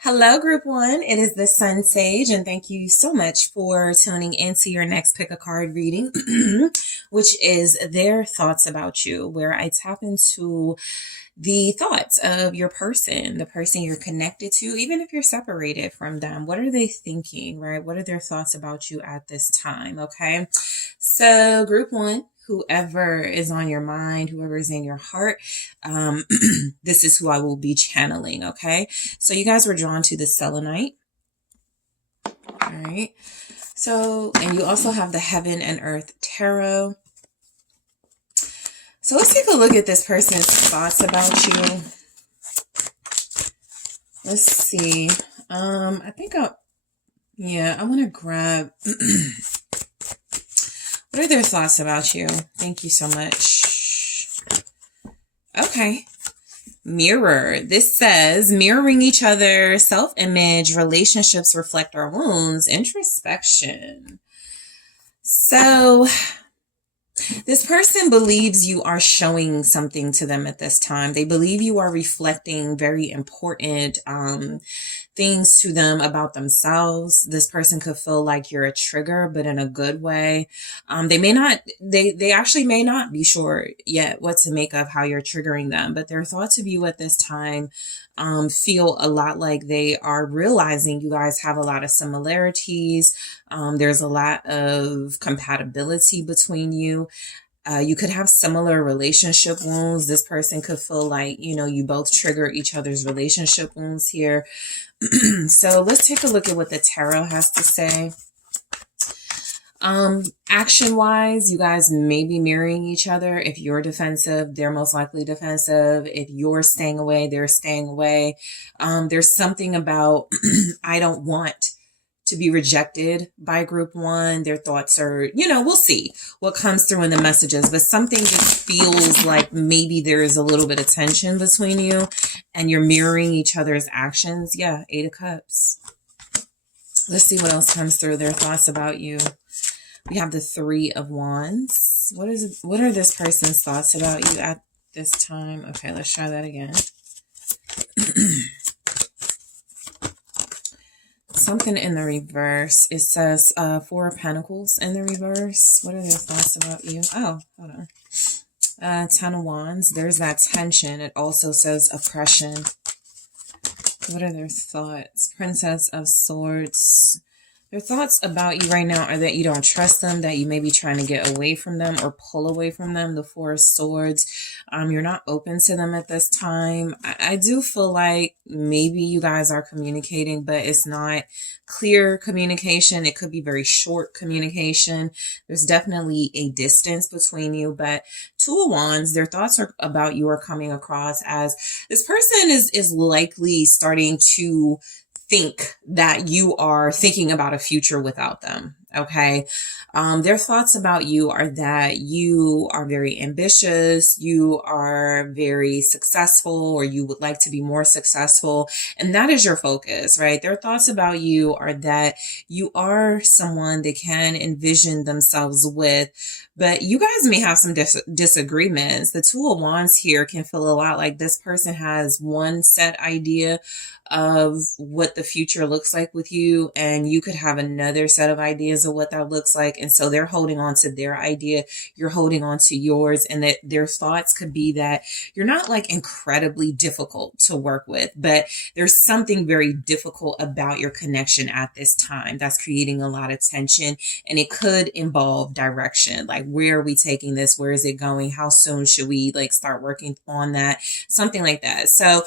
Hello, Group One. It is the SunSage, and thank you so much for tuning into your next pick a card reading, which is their thoughts about you, where I tap into the thoughts of your person, the person you're connected to, even if you're separated from them. What are they thinking, right? What are their thoughts about you at this time? Okay. So, Group One, whoever is on your mind, whoever is in your heart, this is who I will be channeling. Okay. So, you guys were drawn to the selenite. All right. So, and you also have the Heaven and Earth Tarot. So let's take a look at this person's thoughts about you. Let's see. I think I want to grab, what are their thoughts about you? Thank you so much. Okay. Mirror. This says, mirroring each other, self-image, relationships reflect our wounds, introspection. So this person believes you are showing something to them at this time. They believe you are reflecting very important things to them about themselves. This person could feel like you're a trigger, but in a good way. They actually may not be sure yet what to make of how you're triggering them, but their thoughts of you at this time feel a lot like they are realizing you guys have a lot of similarities. There's a lot of compatibility between you. You could have similar relationship wounds. This person could feel like, you both trigger each other's relationship wounds here. So let's take a look at what the tarot has to say. Action wise, you guys may be mirroring each other. If you're defensive, they're most likely defensive. If you're staying away, they're staying away. There's something about, I don't want to be rejected by Group One. Their thoughts are, we'll see what comes through in the messages, but something just feels like maybe there is a little bit of tension between you and you're mirroring each other's actions. Yeah, Eight of Cups. Let's see what else comes through. Their thoughts about you. We have the Three of Wands. What are this person's thoughts about you at this time? Okay, let's try that again. Something in the reverse. It says Four of Pentacles in the reverse. What are their thoughts about you? Oh, hold on. Ten of Wands. There's that tension. It also says oppression. What are their thoughts? Princess of Swords. Their thoughts about you right now are that you don't trust them, that you may be trying to get away from them or pull away from them. The Four of Swords. You're not open to them at this time. I do feel like maybe you guys are communicating, but it's not clear communication. It could be very short communication. There's definitely a distance between you, but Two of Wands, their thoughts about you are coming across as this person is likely starting to think that you are thinking about a future without them. Okay. Their thoughts about you are that you are very ambitious, you are very successful, or you would like to be more successful. And that is your focus, right? Their thoughts about you are that you are someone they can envision themselves with, but you guys may have some disagreements. The Two of Wands here can feel a lot like this person has one set idea of what the future looks like with you, and you could have another set of ideas of what that looks like. And so they're holding on to their idea, you're holding on to yours, and that their thoughts could be that you're not like incredibly difficult to work with, but there's something very difficult about your connection at this time that's creating a lot of tension. And it could involve direction, like where are we taking this, where is it going, how soon should we like start working on that, something like that. So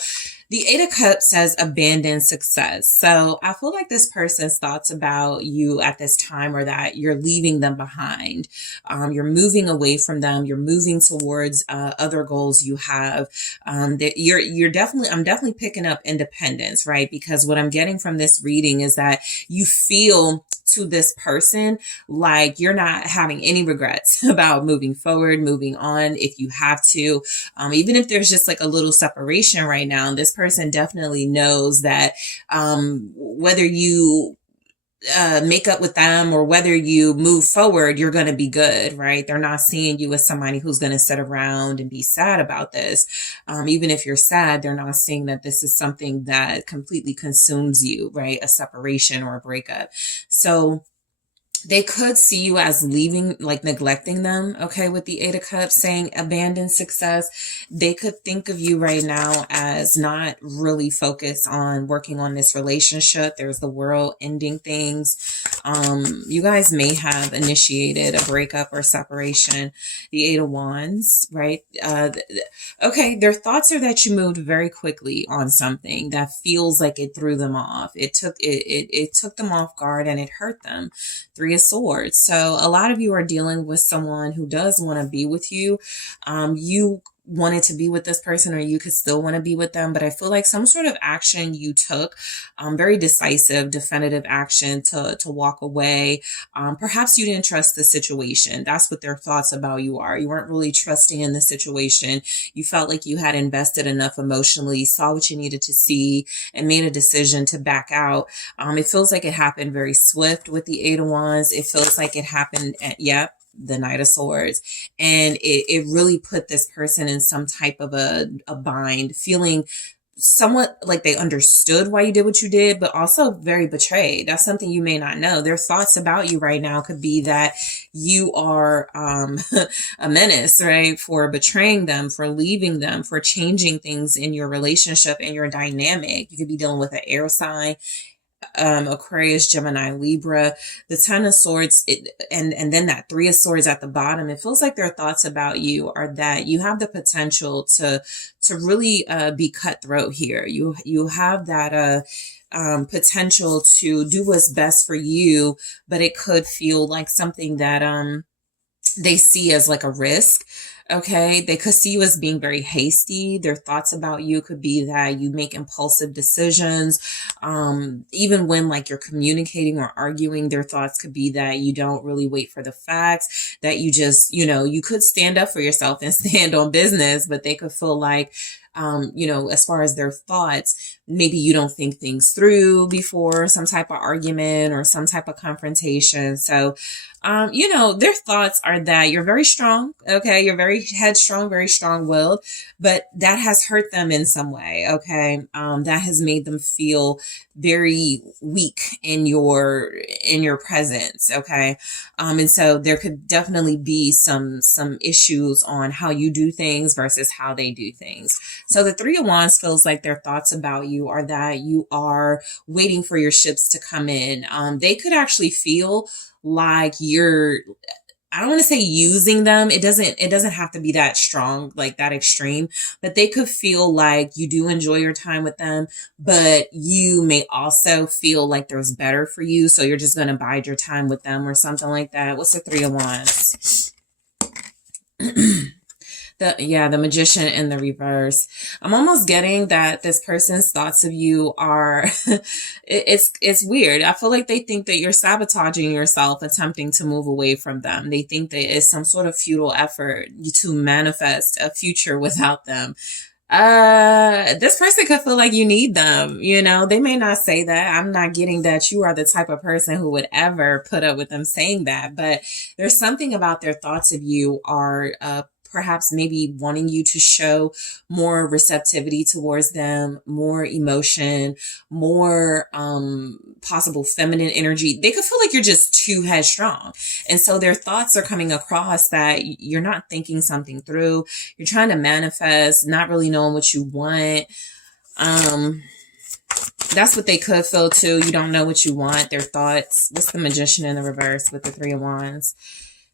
the Eight of Cups says abandon success. So I feel like this person's thoughts about you at this time are that you're leaving them behind. You're moving away from them. You're moving towards other goals you have. That I'm definitely picking up independence, right? Because what I'm getting from this reading is that you feel to this person like you're not having any regrets about moving forward, moving on if you have to. Even if there's just like a little separation right now, this person definitely knows that whether you make up with them or whether you move forward, you're going to be good, right? They're not seeing you as somebody who's going to sit around and be sad about this. Even if you're sad, they're not seeing that this is something that completely consumes you, right? A separation or a breakup. So they could see you as leaving, like neglecting them, okay, with the Eight of Cups saying abandoned success. They could think of you right now as not really focused on working on this relationship. There's the world ending things. You guys may have initiated a breakup or separation. The Eight of Wands, right? Okay, their thoughts are that you moved very quickly on something that feels like it threw them off. It took them off guard and it hurt them. Three of Swords. So a lot of you are dealing with someone who does want to be with you. You wanted to be with this person, or you could still want to be with them, but I feel like some sort of action you took, very decisive, definitive action to walk away. Perhaps you didn't trust the situation. That's what their thoughts about you are. You weren't really trusting in the situation. You felt like you had invested enough emotionally, saw what you needed to see, and made a decision to back out. It feels like it happened very swift with the Eight of Wands. It feels like it happened at, the Knight of Swords. And it really put this person in some type of a bind, feeling somewhat like they understood why you did what you did, but also very betrayed. That's something you may not know. Their thoughts about you right now could be that you are a menace, right? For betraying them, for leaving them, for changing things in your relationship and your dynamic. You could be dealing with an air sign, Aquarius, Gemini, Libra, the Ten of Swords, and then that Three of Swords at the bottom. It feels like their thoughts about you are that you have the potential to really be cutthroat here. You have that potential to do what's best for you, but it could feel like something that they see as like a risk. Okay, they could see you as being very hasty. Their thoughts about you could be that you make impulsive decisions. Even when like you're communicating or arguing, their thoughts could be that you don't really wait for the facts, that you just, you could stand up for yourself and stand on business, but they could feel like, as far as their thoughts, maybe you don't think things through before some type of argument or some type of confrontation. So, their thoughts are that you're very strong. Okay. You're very headstrong, very strong willed, but that has hurt them in some way. Okay. That has made them feel very weak in your presence. Okay. And so there could definitely be some issues on how you do things versus how they do things. So the Three of Wands feels like their thoughts about you are that you are waiting for your ships to come in. They could actually feel like you're, I don't want to say using them. It doesn't have to be that strong, like that extreme, but they could feel like you do enjoy your time with them, but you may also feel like there's better for you. So you're just going to bide your time with them or something like that. What's the Three of Wands? The Magician in the reverse. I'm almost getting that this person's thoughts of you are, it's weird. I feel like they think that you're sabotaging yourself, attempting to move away from them. They think that it's some sort of futile effort to manifest a future without them. This person could feel like you need them. They may not say that. I'm not getting that you are the type of person who would ever put up with them saying that, but there's something about their thoughts of you are, perhaps maybe wanting you to show more receptivity towards them, more emotion, more possible feminine energy. They could feel like you're just too headstrong. And so their thoughts are coming across that you're not thinking something through. You're trying to manifest, not really knowing what you want. That's what they could feel too. You don't know what you want. Their thoughts. What's the Magician in the reverse with the Three of Wands?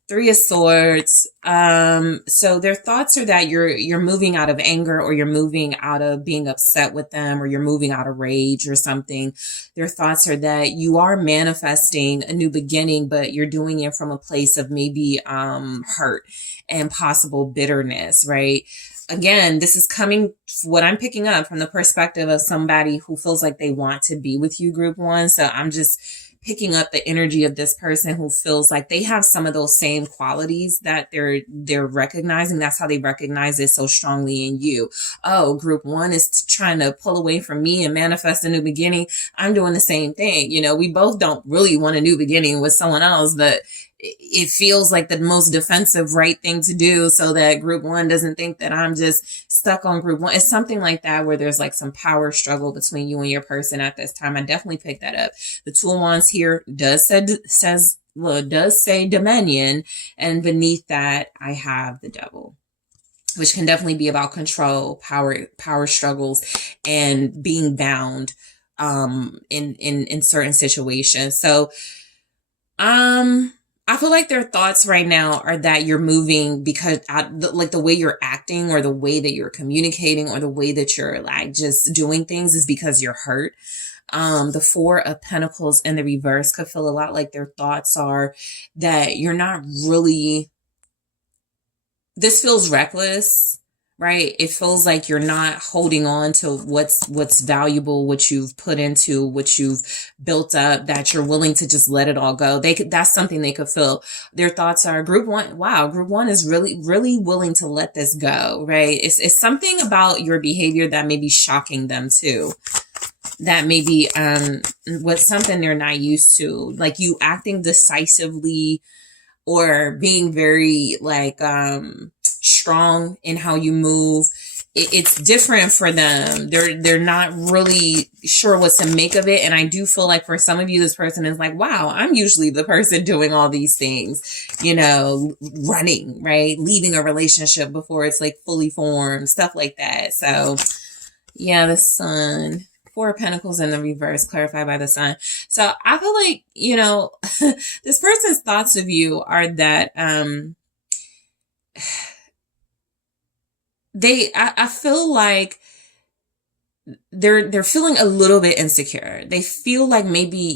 Three of Swords. So their thoughts are that you're moving out of anger, or you're moving out of being upset with them, or you're moving out of rage or something. Their thoughts are that you are manifesting a new beginning, but you're doing it from a place of maybe hurt and possible bitterness, right? Again, this is coming, what I'm picking up from the perspective of somebody who feels like they want to be with you, group one. So I'm just picking up the energy of this person who feels like they have some of those same qualities that they're recognizing. That's how they recognize it so strongly in you. Oh, group one is trying to pull away from me and manifest a new beginning. I'm doing the same thing. You know, we both don't really want a new beginning with someone else, but it feels like the most defensive right thing to do so that group one doesn't think that I'm just stuck on group one. It's something like that where there's like some power struggle between you and your person at this time. I definitely picked that up. The Two of Wands here does say dominion, and beneath that I have the Devil, which can definitely be about control, power struggles, and being bound in certain situations. So I feel like their thoughts right now are that you're moving because like the way you're acting or the way that you're communicating or the way that you're like just doing things is because you're hurt. The Four of Pentacles in the reverse could feel a lot like their thoughts are that you're not really, this feels reckless, right? It feels like you're not holding on to what's valuable, what you've put into, what you've built up, that you're willing to just let it all go. That's something they could feel. Their thoughts are group one. Wow. Group one is really, really willing to let this go, right? It's something about your behavior that may be shocking them too. That may be, what's something they're not used to, like you acting decisively or being very like, strong in how you move. It's different for them. They're not really sure what to make of it. And I do feel like for some of you, this person is like, wow, I'm usually the person doing all these things, you know, running, right? Leaving a relationship before it's like fully formed, stuff like that. So yeah, the Sun, Four of Pentacles in the reverse, clarified by the Sun. So I feel like, you know, this person's thoughts of you are that, I feel like they're feeling a little bit insecure. They feel like maybe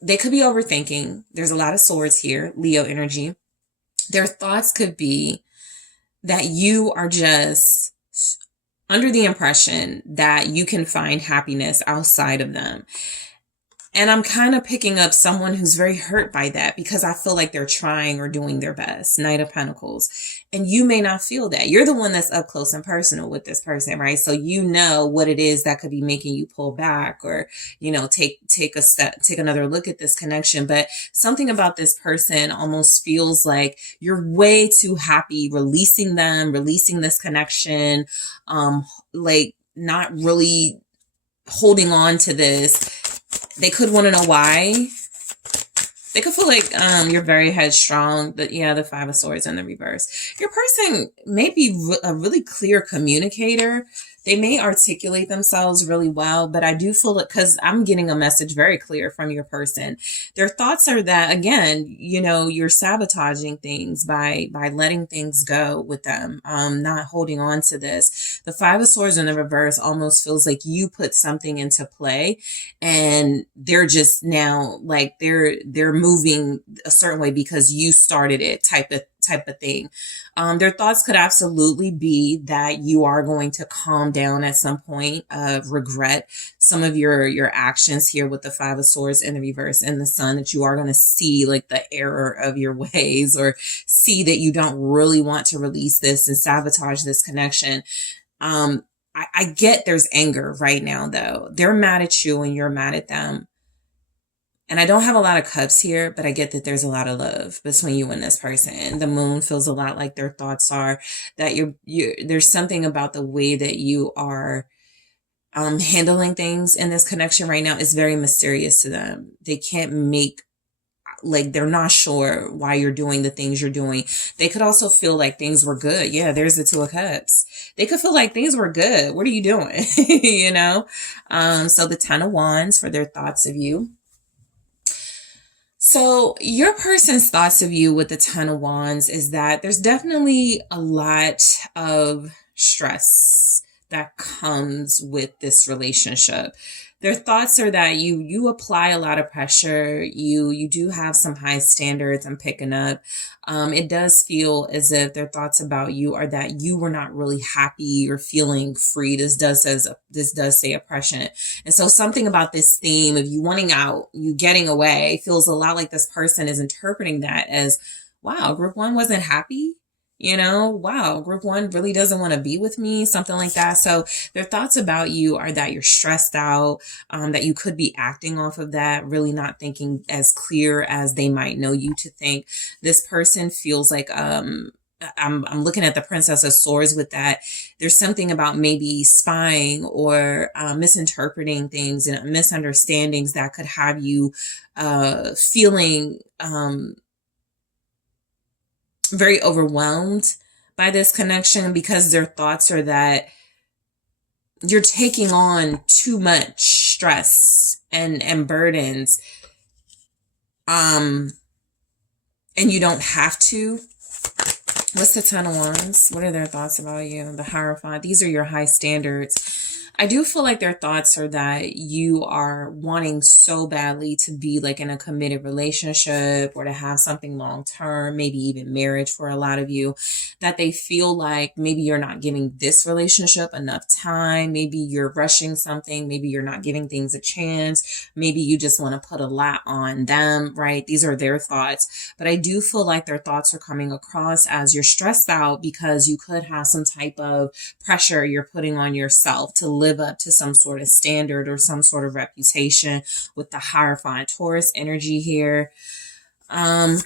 they could be overthinking. There's a lot of swords here, Leo energy. Their thoughts could be that you are just under the impression that you can find happiness outside of them. And I'm kind of picking up someone who's very hurt by that because I feel like they're trying or doing their best. Knight of Pentacles. And you may not feel that. You're the one that's up close and personal with this person, right? So you know what it is that could be making you pull back or, you know, take another look at this connection. But something about this person almost feels like you're way too happy releasing this connection, like not really holding on to this. They could want to know why. They could feel like you're very headstrong. The Five of Swords in the reverse. Your person may be a really clear communicator. They may articulate themselves really well, but I do feel it because I'm getting a message very clear from your person. Their thoughts are that, again, you know, you're sabotaging things by letting things go with them, not holding on to this. The Five of Swords in the reverse almost feels like you put something into play and they're just now like they're moving a certain way because you started it type of thing. Their thoughts could absolutely be that you are going to calm down at some point, regret some of your actions here with the Five of Swords in the reverse and the Sun, that you are going to see like the error of your ways or see that you don't really want to release this and sabotage this connection. I get there's anger right now though. They're mad at you and you're mad at them. And I don't have a lot of cups here, but I get that there's a lot of love between you and this person. The Moon feels a lot like their thoughts are that there's something about the way that you are handling things in this connection right now is very mysterious to them. They can't they're not sure why you're doing the things you're doing. They could also feel like things were good. Yeah, there's the Two of Cups. They could feel like things were good. What are you doing? You know? So the Ten of Wands for their thoughts of you. So your person's thoughts of you with the Ten of Wands is that there's definitely a lot of stress that comes with this relationship. Their thoughts are that you apply a lot of pressure. You do have some high standards I'm picking up. It does feel as if their thoughts about you are that you were not really happy or feeling free. This does say oppression. And so something about this theme of you wanting out, you getting away, feels a lot like this person is interpreting that as, wow, group one wasn't happy. Wow, group one really doesn't want to be with me, something like that. So their thoughts about you are that you're stressed out, that you could be acting off of that, really not thinking as clear as they might know you to think. This person feels like, I'm looking at the Princess of Swords with that. There's something about maybe spying or misinterpreting things and misunderstandings that could have you feeling very overwhelmed by this connection, because their thoughts are that you're taking on too much stress and burdens, and you don't have to. What's the Ten of Wands? What are their thoughts about you? The Hierophant. These are your high standards. I do feel like their thoughts are that you are wanting so badly to be like in a committed relationship or to have something long term, maybe even marriage for a lot of you, that they feel like maybe you're not giving this relationship enough time. Maybe you're rushing something. Maybe you're not giving things a chance. Maybe you just want to put a lot on them, right? These are their thoughts. But I do feel like their thoughts are coming across as you're stressed out because you could have some type of pressure you're putting on yourself to live up to some sort of standard or some sort of reputation with the Hierophant Taurus energy here. Some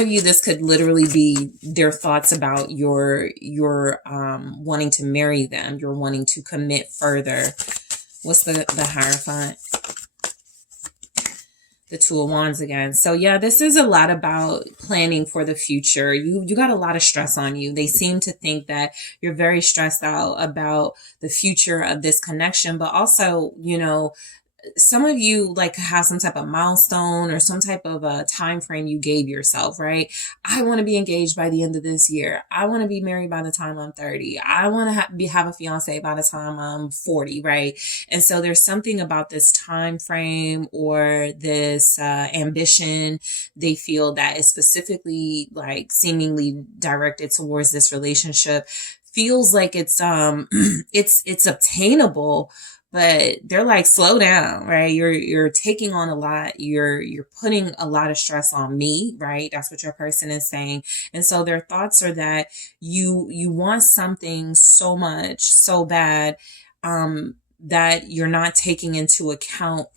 of you, this could literally be their thoughts about your wanting to marry them. You're wanting to commit further. What's the Hierophant? The Two of Wands again. So yeah, this is a lot about planning for the future. You got a lot of stress on you. They seem to think that you're very stressed out about the future of this connection, but also, some of you like have some type of milestone or some type of a time frame you gave yourself, right? I want to be engaged by the end of this year. I want to be married by the time I'm 30. I want to have a fiance by the time I'm 40, right? And so there's something about this time frame or this ambition they feel that is specifically like seemingly directed towards this relationship. Feels like it's it's obtainable, but they're like, slow down, right? You're taking on a lot. You're putting a lot of stress on me, right? That's what your person is saying. And so their thoughts are that you want something so much, so bad, that you're not taking into account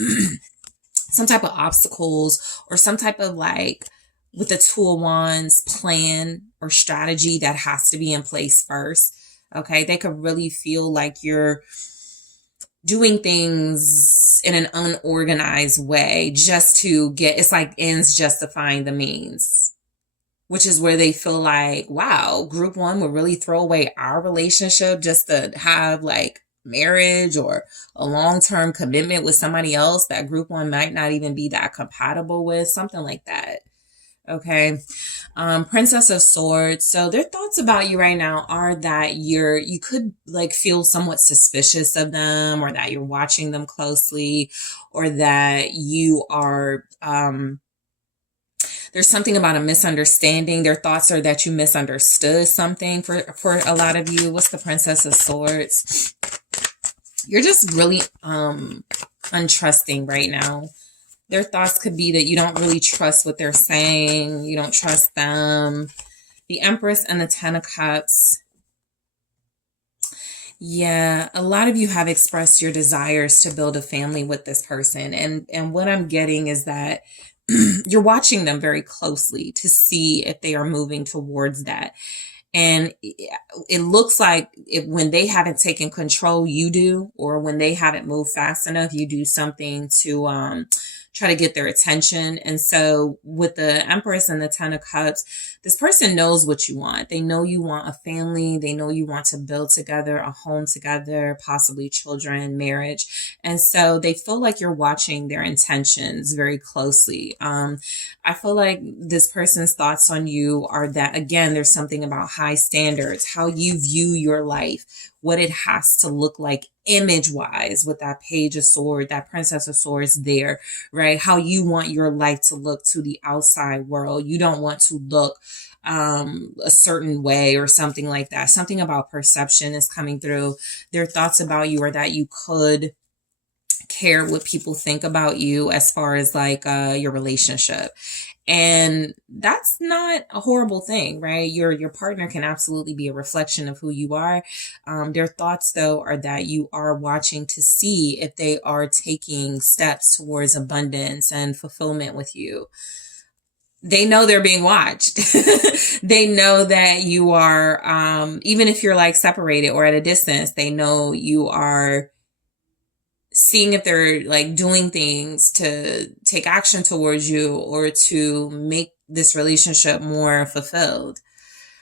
some type of obstacles or some type of like, with the Two of Wands, plan or strategy that has to be in place first. Okay. They could really feel like you're doing things in an unorganized way just to get, it's like ends justifying the means, which is where they feel like, wow, group one would really throw away our relationship just to have like marriage or a long-term commitment with somebody else that group one might not even be that compatible with, something like that. Okay. Princess of Swords. So their thoughts about you right now are that you could like feel somewhat suspicious of them, or that you're watching them closely, or that you are, there's something about a misunderstanding. Their thoughts are that you misunderstood something for a lot of you. What's the Princess of Swords? You're just really, untrusting right now. Their thoughts could be that you don't really trust what they're saying. You don't trust them. The Empress and the Ten of Cups. Yeah, a lot of you have expressed your desires to build a family with this person. And what I'm getting is that you're watching them very closely to see if they are moving towards that. And it looks like when they haven't taken control, you do, or when they haven't moved fast enough, you do something to try to get their attention. And so with the Empress and the Ten of Cups, this person knows what you want. They know you want a family. They know you want to build together, a home together, possibly children, marriage. And so they feel like you're watching their intentions very closely. I feel like this person's thoughts on you are that, again, there's something about high standards, how you view your life, what it has to look like image-wise with that Page of Swords, that Princess of Swords there, right? How you want your life to look to the outside world. You don't want to look a certain way or something like that. Something about perception is coming through. Their thoughts about you are that you could care what people think about you as far as like your relationship. And that's not a horrible thing, right? Your partner can absolutely be a reflection of who you are. Their thoughts, though, are that you are watching to see if they are taking steps towards abundance and fulfillment with you. They know they're being watched. They know that you are, even if you're like separated or at a distance, they know you are seeing if they're like doing things to take action towards you or to make this relationship more fulfilled.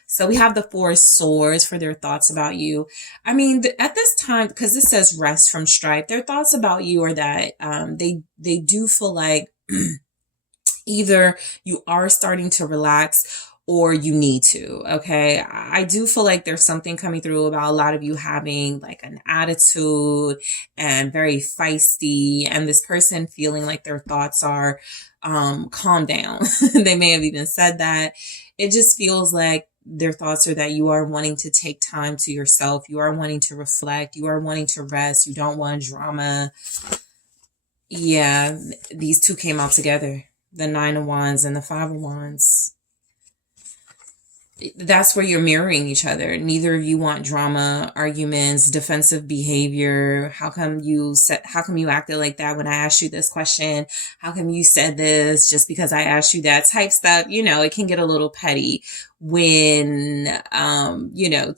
So we have the Four of Swords for their thoughts about you. I mean, at this time, because this says rest from strife, their thoughts about you are that they do feel like either you are starting to relax or you need to, okay? I do feel like there's something coming through about a lot of you having like an attitude and very feisty, and this person feeling like their thoughts are calm down. They may have even said that. It just feels like their thoughts are that you are wanting to take time to yourself. You are wanting to reflect. You are wanting to rest. You don't want drama. Yeah, these two came out together. The Nine of Wands and the Five of Wands. That's where you're mirroring each other. Neither of you want drama, arguments, defensive behavior. How come you acted like that when I asked you this question? How come you said this just because I asked you that type stuff? You know, it can get a little petty when,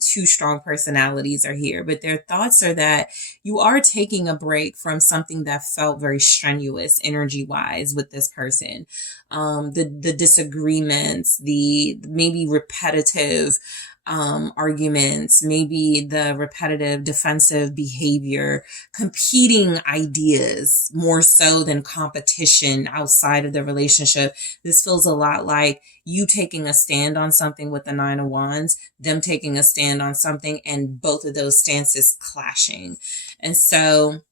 two strong personalities are here, but their thoughts are that you are taking a break from something that felt very strenuous energy wise with this person. The disagreements, the maybe repetitive arguments, maybe the repetitive defensive behavior, competing ideas more so than competition outside of the relationship. This feels a lot like you taking a stand on something with the Nine of Wands, them taking a stand on something, and both of those stances clashing. And so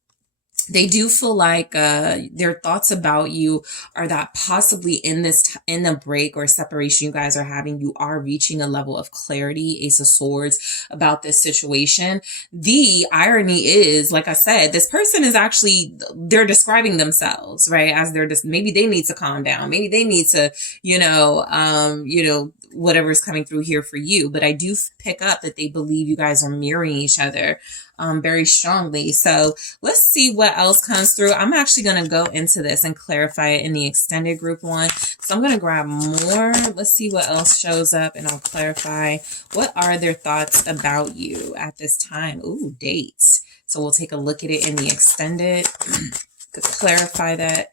they do feel like their thoughts about you are that possibly in the break or separation you guys are having, you are reaching a level of clarity, Ace of Swords, about this situation. The irony is, like I said, this person is actually, they're describing themselves, right? As they're just, maybe they need to calm down. Maybe they need to, whatever's coming through here for you. But I do pick up that they believe you guys are mirroring each other very strongly. So let's see what else comes through. I'm actually going to go into this and clarify it in the extended group one. So I'm going to grab more. Let's see what else shows up and I'll clarify. What are their thoughts about you at this time? Ooh, dates. So we'll take a look at it in the extended to clarify that.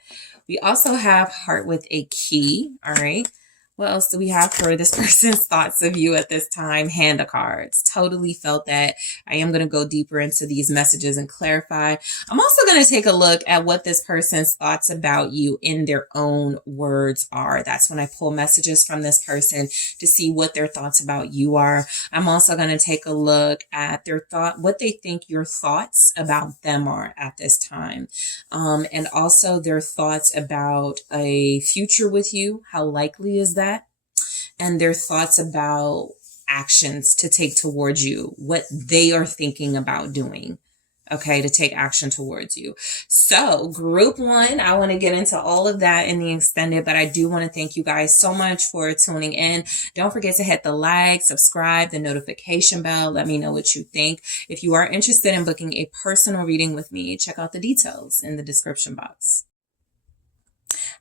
We also have Heart with a Key. All right. What else do we have for this person's thoughts of you at this time? Hand of Cards. Totally felt that. I am going to go deeper into these messages and clarify. I'm also going to take a look at what this person's thoughts about you in their own words are. That's when I pull messages from this person to see what their thoughts about you are. I'm also going to take a look at what they think your thoughts about them are at this time. And also their thoughts about a future with you. How likely is that? And their thoughts about actions to take towards you, what they are thinking about doing, okay, to take action towards you. So group one, I want to get into all of that in the extended, but I do want to thank you guys so much for tuning in. Don't forget to hit the like, subscribe, the notification bell. Let me know what you think. If you are interested in booking a personal reading with me, check out the details in the description box.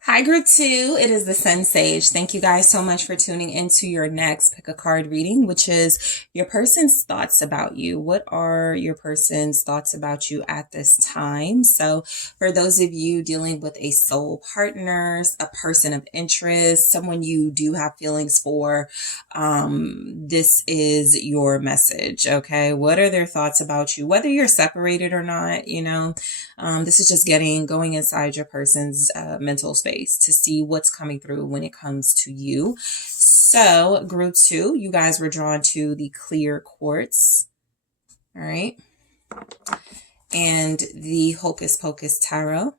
Hi, group two. It is the SunSage. Thank you guys so much for tuning into your next pick a card reading, which is your person's thoughts about you. What are your person's thoughts about you at this time? So for those of you dealing with a soul partner, a person of interest, someone you do have feelings for, this is your message. Okay. What are their thoughts about you? Whether you're separated or not, this is just going inside your person's mental space to see what's coming through when it comes to you. So group two, you guys were drawn to the clear quartz. All right. And the Hocus Pocus Tarot.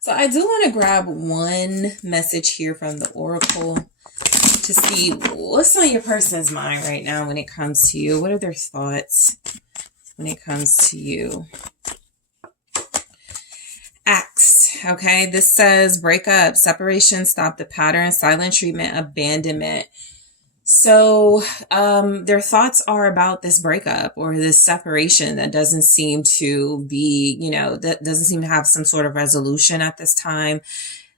So I do want to grab one message here from the Oracle to see what's on your person's mind right now when it comes to you. What are their thoughts when it comes to you? Acts. Okay. This says break up, separation, stop the pattern, silent treatment, abandonment. So their thoughts are about this breakup or this separation that doesn't seem to be, that doesn't seem to have some sort of resolution at this time.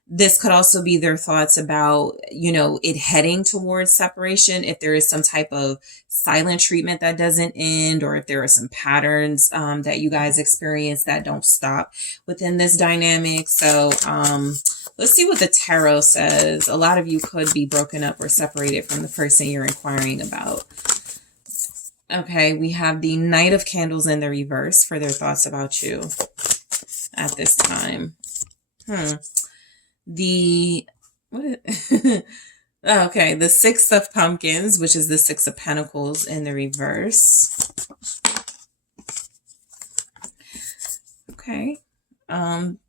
This could also be their thoughts about, it heading towards separation. If there is some type of silent treatment that doesn't end, or if there are some patterns that you guys experience that don't stop within this dynamic. So let's see what the tarot says. A lot of you could be broken up or separated from the person you're inquiring about. Okay, we have the Knight of Candles in the reverse for their thoughts about you at this time. Okay, the Six of Pumpkins, which is the Six of Pentacles in the reverse. Okay.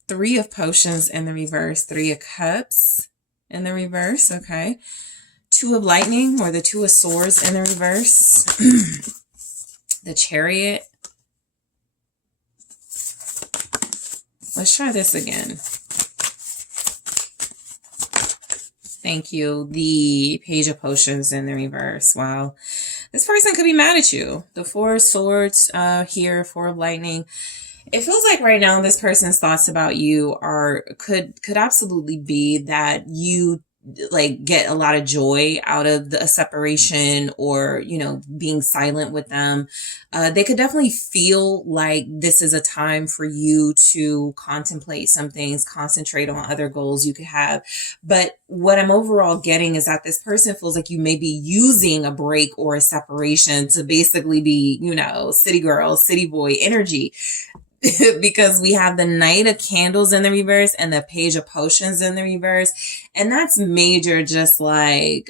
Three of Potions in the reverse, Three of Cups in the reverse. Okay. Two of Lightning, or the Two of Swords in the reverse. The Chariot. Let's try this again. Thank you. The Page of Potions in the reverse. Wow. This person could be mad at you. The Four of Swords here, Four of Lightning. It feels like right now this person's thoughts about you could absolutely be that you get a lot of joy out of a separation, or, being silent with them. They could definitely feel like this is a time for you to contemplate some things, concentrate on other goals you could have. But what I'm overall getting is that this person feels like you may be using a break or a separation to basically be, city girl, city boy energy. Because we have the Knight of Candles in the reverse and the Page of Potions in the reverse. And that's major, just like,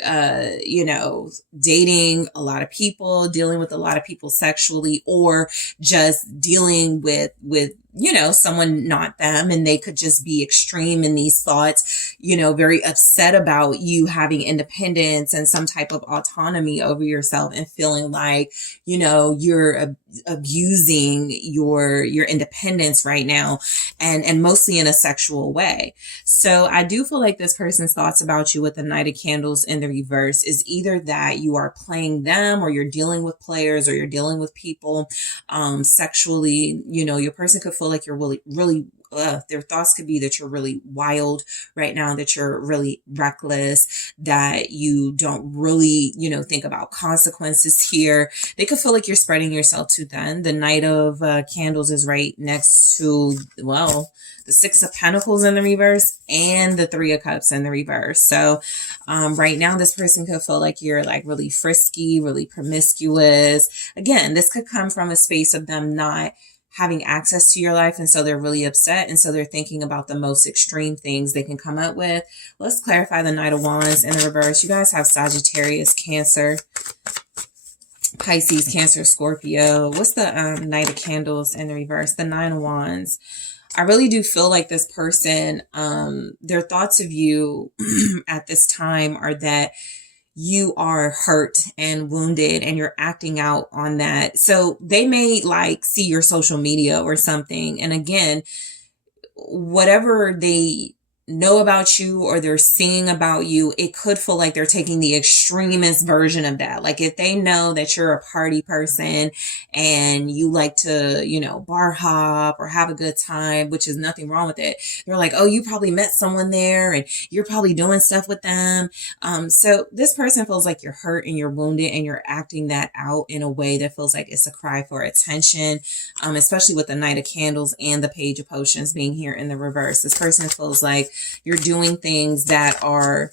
dating a lot of people, dealing with a lot of people sexually, or just dealing with, someone not them. And they could just be extreme in these thoughts, very upset about you having independence and some type of autonomy over yourself, and feeling like, you're abusing your independence right now, and mostly in a sexual way. So I do feel like this person's thoughts about you with the Knight of Candles in the reverse is either that you are playing them, or you're dealing with players, or you're dealing with people sexually. Your person could feel like you're really their thoughts could be that you're really wild right now, that you're really reckless, that you don't really, think about consequences here. They could feel like you're spreading yourself too thin. The Knight of Candles is right next to, the Six of Pentacles in the reverse and the Three of Cups in the reverse. So right now, this person could feel like you're really frisky, really promiscuous. Again, this could come from a space of them not having access to your life, and so they're really upset, and so they're thinking about the most extreme things they can come up with. Let's clarify the Knight of Wands in the reverse. You guys have Sagittarius, Cancer, Pisces, Cancer, Scorpio. What's the Knight of Candles in the reverse? The Nine of Wands. I really do feel like this person, their thoughts of you at this time are that you are hurt and wounded, and you're acting out on that. So they may see your social media or something. And again, whatever they know about you or they're seeing about you, it could feel like they're taking the extremist version of that. Like if they know that you're a party person and you like to, bar hop or have a good time, which is nothing wrong with it. They're like, oh, you probably met someone there and you're probably doing stuff with them. So this person feels like you're hurt and you're wounded, and you're acting that out in a way that feels like it's a cry for attention, especially with the Knight of Candles and the Page of Potions being here in the reverse. This person feels like you're doing things that are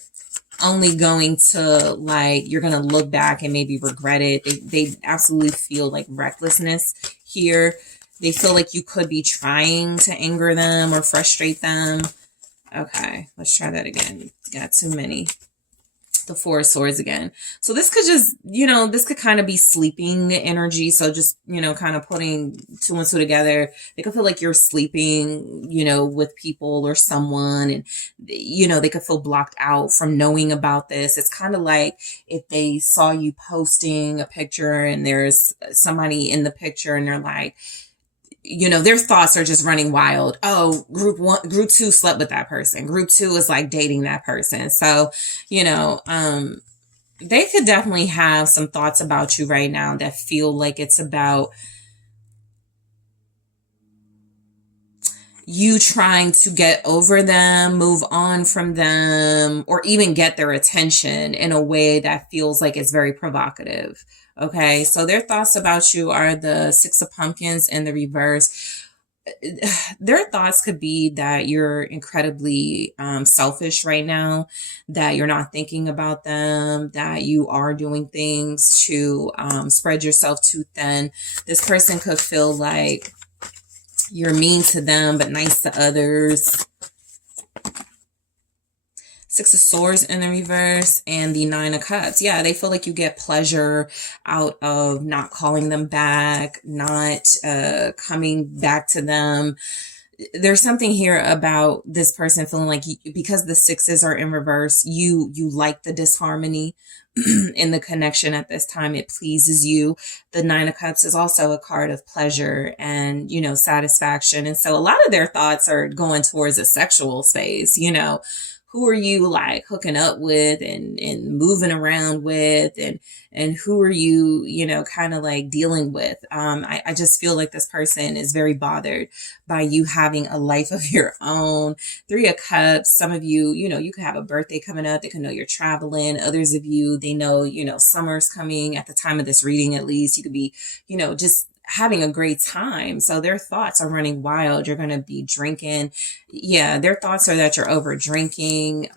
only going to you're going to look back and maybe regret it. They absolutely feel like recklessness here. They feel like you could be trying to anger them or frustrate them. Okay, let's try that again. Got too many. The Four of Swords again. So this could just, this could kind of be sleeping energy. So just, kind of putting two and two together. They could feel like you're sleeping, with people or someone. And, they could feel blocked out from knowing about this. It's kind of like if they saw you posting a picture and there's somebody in the picture and they're like, their thoughts are just running wild. Oh, group two slept with that person. Group two is like dating that person. So, they could definitely have some thoughts about you right now that feel like it's about you trying to get over them, move on from them, or even get their attention in a way that feels like it's very provocative. Okay, so their thoughts about you are the Six of Pumpkins in the reverse. Their thoughts could be that you're incredibly selfish right now, that you're not thinking about them, that you are doing things to spread yourself too thin. This person could feel like you're mean to them but nice to others. Six of Swords in the reverse and the Nine of Cups. Yeah, they feel like you get pleasure out of not calling them back, not coming back to them. There's something here about this person feeling like because the sixes are in reverse, you like the disharmony in the connection at this time. It pleases you. The Nine of Cups is also a card of pleasure and, satisfaction. And so a lot of their thoughts are going towards a sexual space, who are you like hooking up with and moving around with and who are you, kind of like dealing with? I just feel like this person is very bothered by you having a life of your own. Three of Cups. Some of you, you could have a birthday coming up. They could know you're traveling. Others of you, they know, summer's coming at the time of this reading, at least. You could be, just having a great time. So their thoughts are running wild. You're going to be drinking. Yeah, their thoughts are that you're over drinking,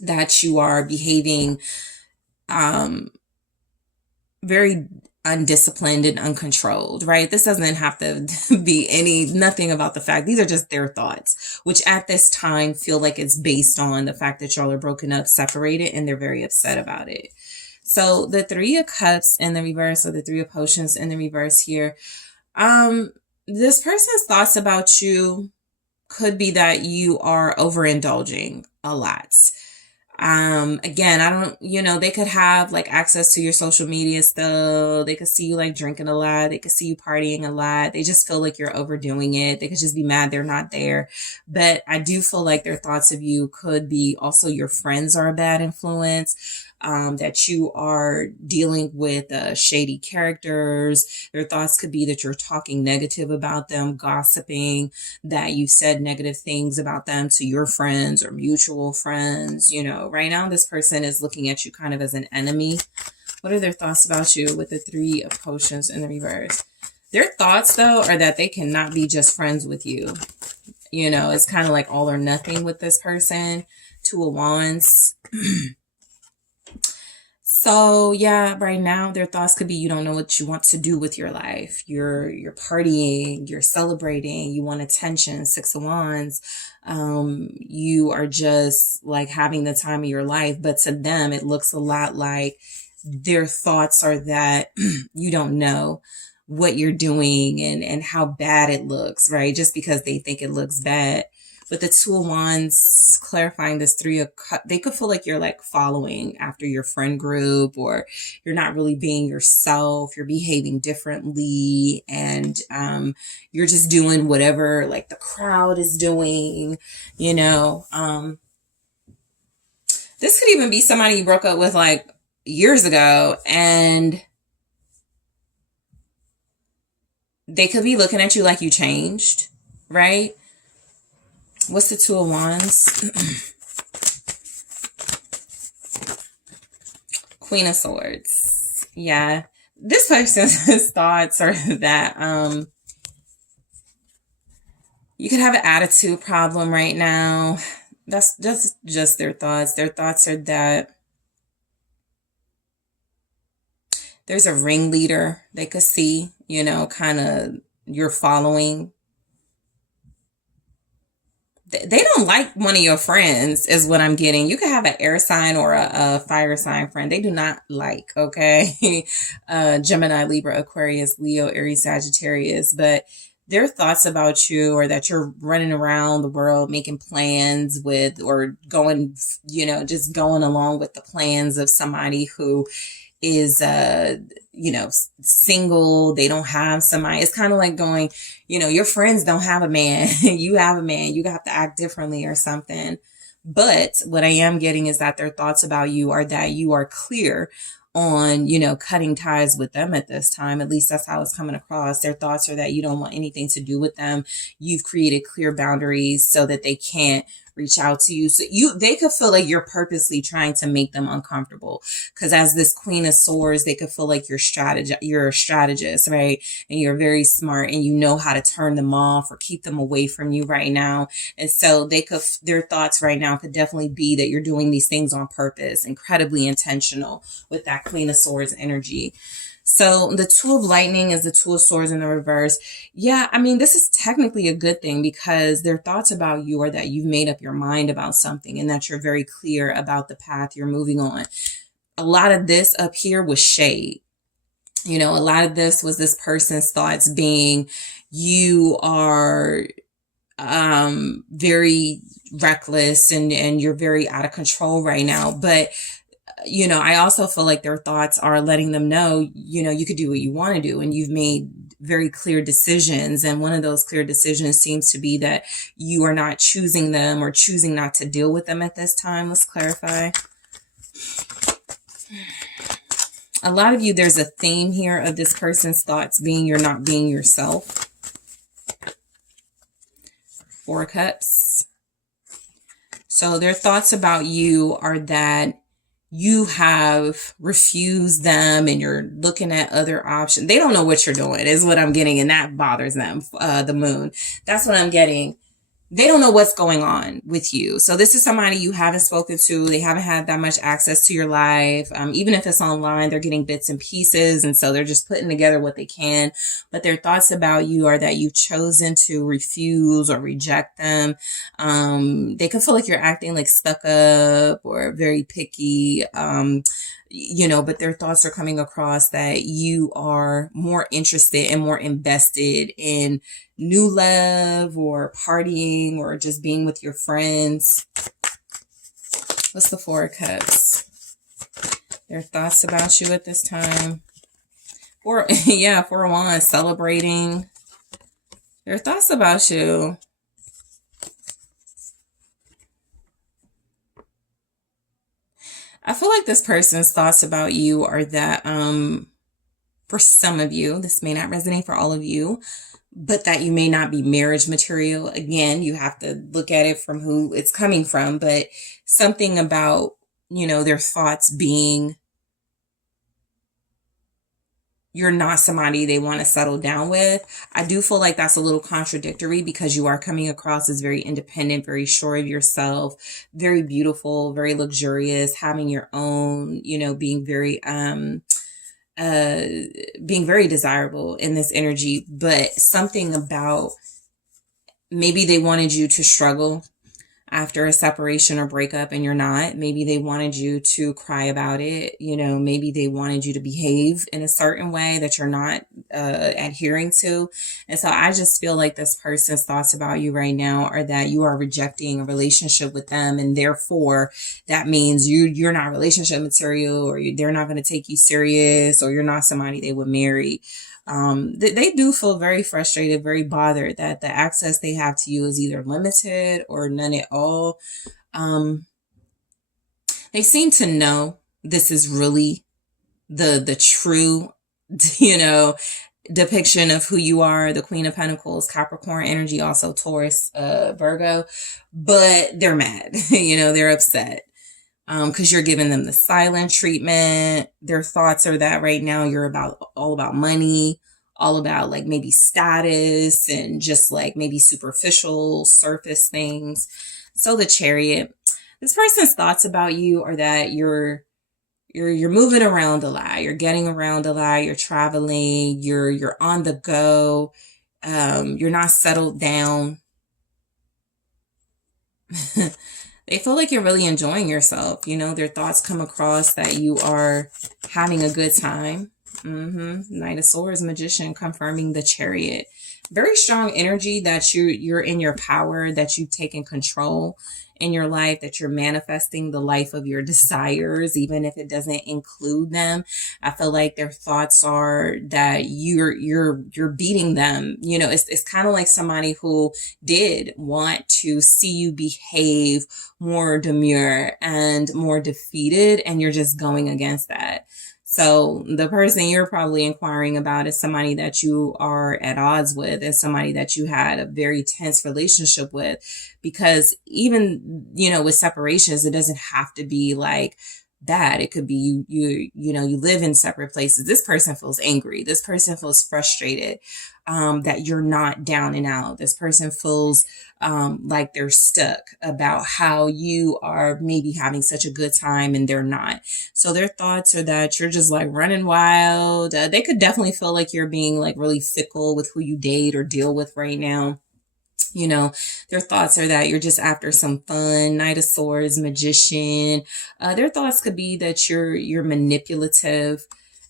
that you are behaving very undisciplined and uncontrolled, right? This doesn't have to be nothing about the fact. These are just their thoughts, which at this time feel like it's based on the fact that y'all are broken up, separated, and they're very upset about it. So the Three of Cups in the reverse, or the Three of Potions in the reverse here. This person's thoughts about you could be that you are overindulging a lot. Again, I don't, they could have like access to your social media still. They could see you like drinking a lot. They could see you partying a lot. They just feel like you're overdoing it. They could just be mad they're not there. But I do feel like their thoughts of you could be also your friends are a bad influence. That you are dealing with shady characters. Their thoughts could be that you're talking negative about them, gossiping, that you said negative things about them to your friends or mutual friends. Right now this person is looking at you kind of as an enemy. What are their thoughts about you with the Three of Potions in the reverse? Their thoughts, though, are that they cannot be just friends with you. It's kind of like all or nothing with this person. Two of Wands. So yeah, right now their thoughts could be you don't know what you want to do with your life. You're partying, you're celebrating, you want attention. Six of Wands. You are just like having the time of your life, but to them it looks a lot like their thoughts are that you don't know what you're doing and how bad it looks, right? Just because they think it looks bad. With the Two of Wands, clarifying this Three of Cups, they could feel like you're like following after your friend group, or you're not really being yourself. You're behaving differently, and you're just doing whatever like the crowd is doing. This could even be somebody you broke up with like years ago, and they could be looking at you like you changed, right? What's the Two of Wands? Queen of Swords. Yeah. This person's thoughts are that you could have an attitude problem right now. That's just their thoughts. Their thoughts are that there's a ringleader they could see, kind of you're following. they don't like one of your friends is what I'm getting. You could have an air sign or a fire sign friend. They do not like, okay? Gemini, Libra, Aquarius, Leo, Aries, Sagittarius. But their thoughts about you or that you're running around the world making plans with or going, just going along with the plans of somebody who is single. They don't have somebody. It's kind of like going, your friends don't have a man. You have a man. You have to act differently or something. But what I am getting is that their thoughts about you are that you are clear on, cutting ties with them at this time. At least that's how it's coming across. Their thoughts are that you don't want anything to do with them. You've created clear boundaries so that they can't reach out to you. So they could feel like you're purposely trying to make them uncomfortable. Because as this Queen of Swords, they could feel like you're a strategist, right? And you're very smart and you know how to turn them off or keep them away from you right now. And so their thoughts right now could definitely be that you're doing these things on purpose, incredibly intentional with that Queen of Swords energy. So the Two of Lightning is the Two of Swords in the reverse. Yeah, I mean, this is technically a good thing because their thoughts about you are that you've made up your mind about something and that you're very clear about the path you're moving on. A lot of this up here was shade. A lot of this was this person's thoughts being, you are very reckless and you're very out of control right now. But I also feel like their thoughts are letting them know, you could do what you want to do and you've made very clear decisions. And one of those clear decisions seems to be that you are not choosing them or choosing not to deal with them at this time. Let's clarify. A lot of you, there's a theme here of this person's thoughts being you're not being yourself. Four of Cups. So their thoughts about you are that you have refused them and you're looking at other options. They don't know what you're doing is what I'm getting. And that bothers them. The Moon. That's what I'm getting. They don't know what's going on with you. So this is somebody you haven't spoken to. They haven't had that much access to your life. Even if it's online, they're getting bits and pieces. And so they're just putting together what they can. But their thoughts about you are that you've chosen to refuse or reject them. They could feel like you're acting like stuck up or very picky. But their thoughts are coming across that you are more interested and more invested in new love or partying or just being with your friends. What's the Four of Cups? Their thoughts about you at this time. Four of Wands, celebrating. Their thoughts about you. I feel like this person's thoughts about you are that, for some of you, this may not resonate for all of you, but that you may not be marriage material. Again, you have to look at it from who it's coming from, but something about, their thoughts being you're not somebody they want to settle down with. I do feel like that's a little contradictory because you are coming across as very independent, very sure of yourself, very beautiful, very luxurious, having your own, being very desirable in this energy. But something about maybe they wanted you to struggle after a separation or breakup and you're not. Maybe they wanted you to cry about it. Maybe they wanted you to behave in a certain way that you're not adhering to. And so I just feel like this person's thoughts about you right now are that you are rejecting a relationship with them. And therefore that means you're not relationship material or they're not going to take you serious or you're not somebody they would marry. They do feel very frustrated, very bothered that the access they have to you is either limited or none at all. They seem to know this is really the true, depiction of who you are, the Queen of Pentacles, Capricorn energy, also Taurus, Virgo, but they're mad, they're upset. Because you're giving them the silent treatment. Their thoughts are that right now you're all about money, all about like maybe status and just like maybe superficial surface things. So the Chariot, this person's thoughts about you are that you're moving around a lot. You're getting around a lot. You're traveling. You're on the go. You're not settled down. They feel like you're really enjoying yourself. You know, their thoughts come across that you are having a good time. Knight of Swords, Magician, confirming the Chariot. Very strong energy that you're in your power, that you've taken control in your life, that you're manifesting the life of your desires, even if it doesn't include them. I feel like their thoughts are that you're beating them. You know, it's kind of like somebody who did want to see you behave more demure and more defeated, and you're just going against that. So the person you're probably inquiring about is somebody that you are at odds with, and somebody that you had a very tense relationship with, because even, you know, with separations, it doesn't have to be like bad. It could be you know, you live in separate places. This person feels angry. This person feels frustrated, that you're not down and out. This person feels like they're stuck about how you are maybe having such a good time and they're not. So their thoughts are that you're just like running wild. They could definitely feel like you're being like really fickle with who you date or deal with right now. You know, their thoughts are that you're just after some fun. Knight of Swords, Magician. Their thoughts could be that you're manipulative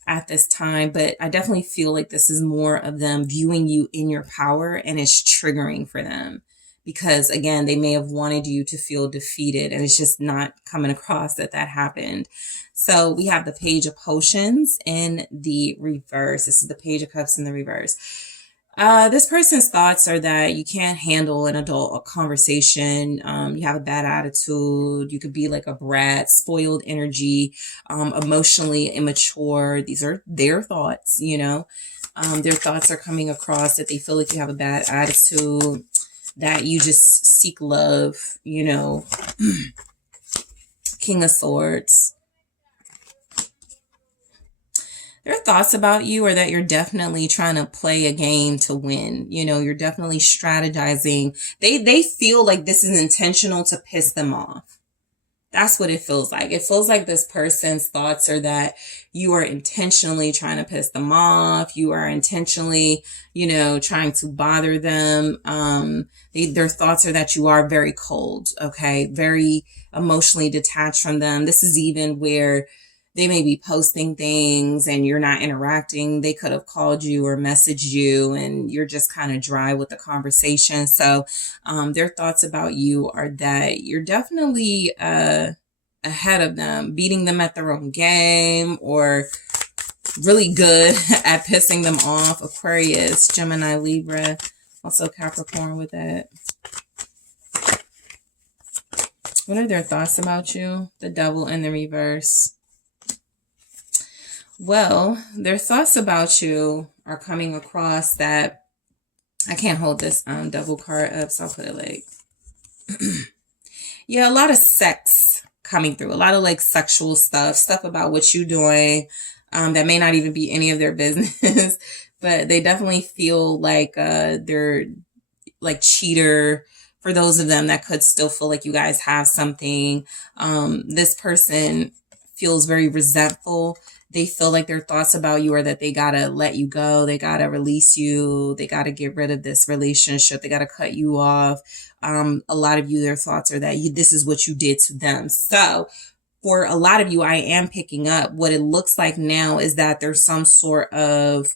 at this time, but I definitely feel like this is more of them viewing you in your power, and it's triggering for them because, again, they may have wanted you to feel defeated, and it's just not coming across that happened. So we have the Page of Potions in the reverse. This is the Page of Cups in the reverse. This person's thoughts are that you can't handle an adult conversation. You have a bad attitude. You could be like a brat, spoiled energy, emotionally immature. These are their thoughts, you know. Their thoughts are coming across that they feel like you have a bad attitude, that you just seek love, you know. King of Swords. Their thoughts about you are that you're definitely trying to play a game to win. You know, you're definitely strategizing. They feel like this is intentional to piss them off. That's what it feels like. It feels like this person's thoughts are that you are intentionally trying to piss them off. You are intentionally, you know, trying to bother them. Their thoughts are that you are very cold, okay? Very emotionally detached from them. This is even where they may be posting things and you're not interacting. They could have called you or messaged you and you're just kind of dry with the conversation. So their thoughts about you are that you're definitely ahead of them, beating them at their own game, or really good at pissing them off. Aquarius, Gemini, Libra, also Capricorn with that. What are their thoughts about you? The Devil in the reverse. Well, their thoughts about you are coming across that, I can't hold this Devil card up, so I'll put it like, yeah, a lot of sex coming through, a lot of like sexual stuff about what you're doing, that may not even be any of their business, but they definitely feel like they're like cheater. For those of them that could still feel like you guys have something, this person feels very resentful. They feel like their thoughts about you are that they gotta let you go. They gotta release you. They gotta get rid of this relationship. They gotta cut you off. A lot of you, their thoughts are that this is what you did to them. So for a lot of you, I am picking up what it looks like now is that there's some sort of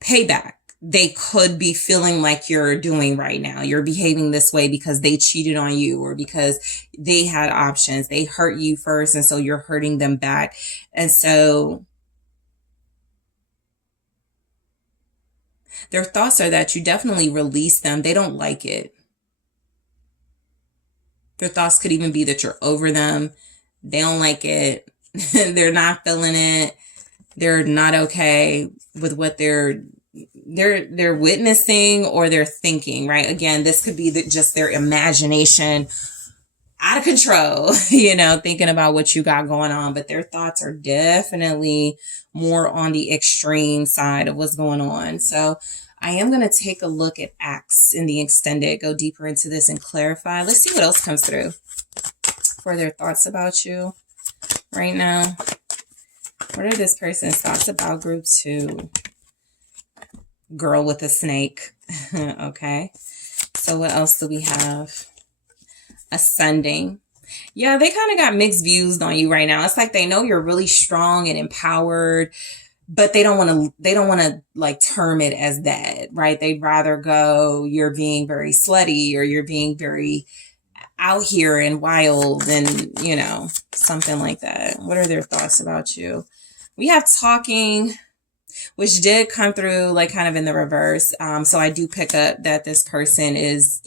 payback they could be feeling like you're doing right now. You're behaving this way because they cheated on you or because they had options. They hurt you first, and so you're hurting them back. And so their thoughts are that you definitely release them. They don't like it. Their thoughts could even be that you're over them. They don't like it. They're not feeling it. They're not okay with what they're witnessing or they're thinking, right? Again, this could be just their imagination out of control, you know, thinking about what you got going on, but their thoughts are definitely more on the extreme side of what's going on. So I am going to take a look at acts in the extended, go deeper into this and clarify. Let's see what else comes through for their thoughts about you right now. What are this person's thoughts about group 2? Girl with a snake. Okay. So what else do we have? Ascending. Yeah, they kind of got mixed views on you right now. It's like they know you're really strong and empowered, but they don't want to like term it as that, right? They'd rather go, you're being very slutty, or you're being very out here and wild, and something like that. What are their thoughts about you? We have talking, which did come through like kind of in the reverse. So I do pick up that this person is,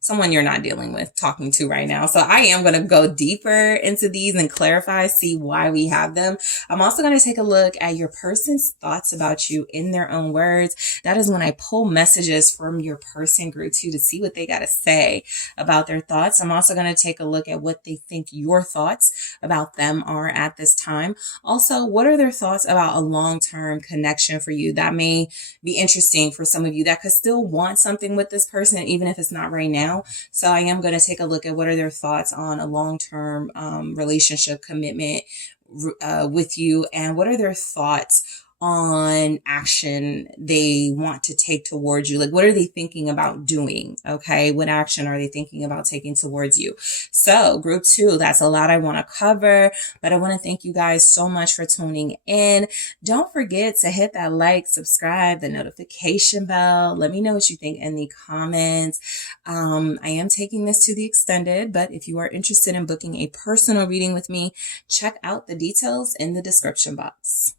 someone you're not dealing with, talking to right now. So I am going to go deeper into these and clarify, see why we have them. I'm also going to take a look at your person's thoughts about you in their own words. That is when I pull messages from your person group too, to see what they got to say about their thoughts. I'm also going to take a look at what they think your thoughts about them are at this time. Also, what are their thoughts about a long-term connection for you? That may be interesting for some of you that could still want something with this person, even if it's not right now. So I am going to take a look at what are their thoughts on a long-term relationship commitment with you, and what are their thoughts on action they want to take towards you. Like, what are they thinking about doing? Okay. What action are they thinking about taking towards you? So group 2, that's a lot I want to cover, but I want to thank you guys so much for tuning in. Don't forget to hit that like, subscribe, the notification bell. Let me know what you think in the comments. I am taking this to the extended, but if you are interested in booking a personal reading with me, check out the details in the description box.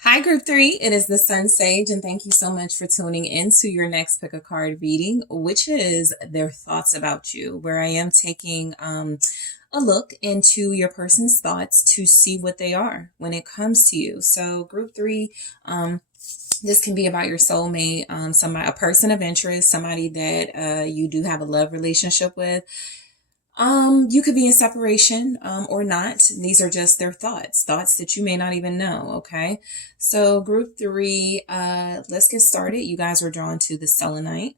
Hi, Group 3. It is the SunSage, and thank you so much for tuning in to your next pick a card reading, which is their thoughts about you, where I am taking a look into your person's thoughts to see what they are when it comes to you. So, Group 3, this can be about your soulmate, a person of interest, somebody that you do have a love relationship with. You could be in separation, or not. These are just their thoughts that you may not even know. Okay. So group 3, let's get started. You guys are drawn to the selenite.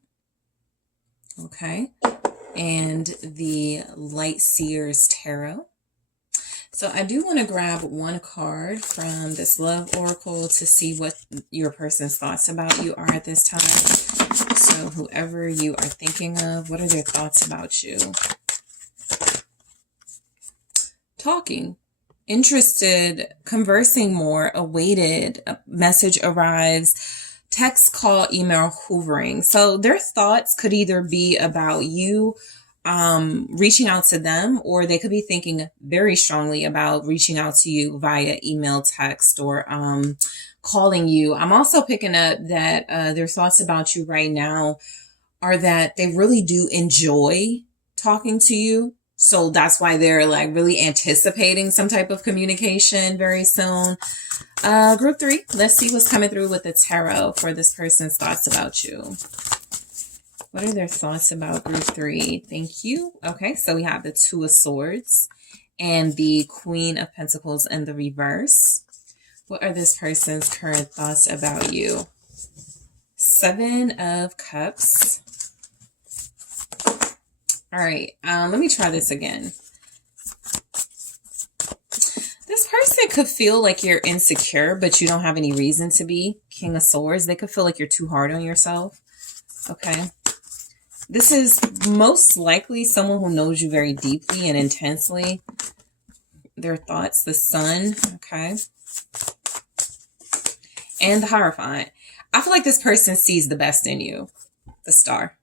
Okay. And the Light Seers Tarot. So I do want to grab one card from this love oracle to see what your person's thoughts about you are at this time. So whoever you are thinking of, what are their thoughts about you? Talking, interested, conversing more, awaited, a message arrives, text, call, email, hoovering. So their thoughts could either be about you reaching out to them, or they could be thinking very strongly about reaching out to you via email, text, or calling you. I'm also picking up that their thoughts about you right now are that they really do enjoy talking to you. So that's why they're like really anticipating some type of communication very soon. Group 3, let's see what's coming through with the tarot for this person's thoughts about you. What are their thoughts about group 3? Thank you. Okay, so we have the 2 of Swords and the Queen of Pentacles in the reverse. What are this person's current thoughts about you? 7 of Cups. All right, let me try this again. This person could feel like you're insecure, but you don't have any reason to be. King of Swords. They could feel like you're too hard on yourself. Okay. This is most likely someone who knows you very deeply and intensely. Their thoughts, the Sun. Okay. And the Hierophant. I feel like this person sees the best in you. The Star.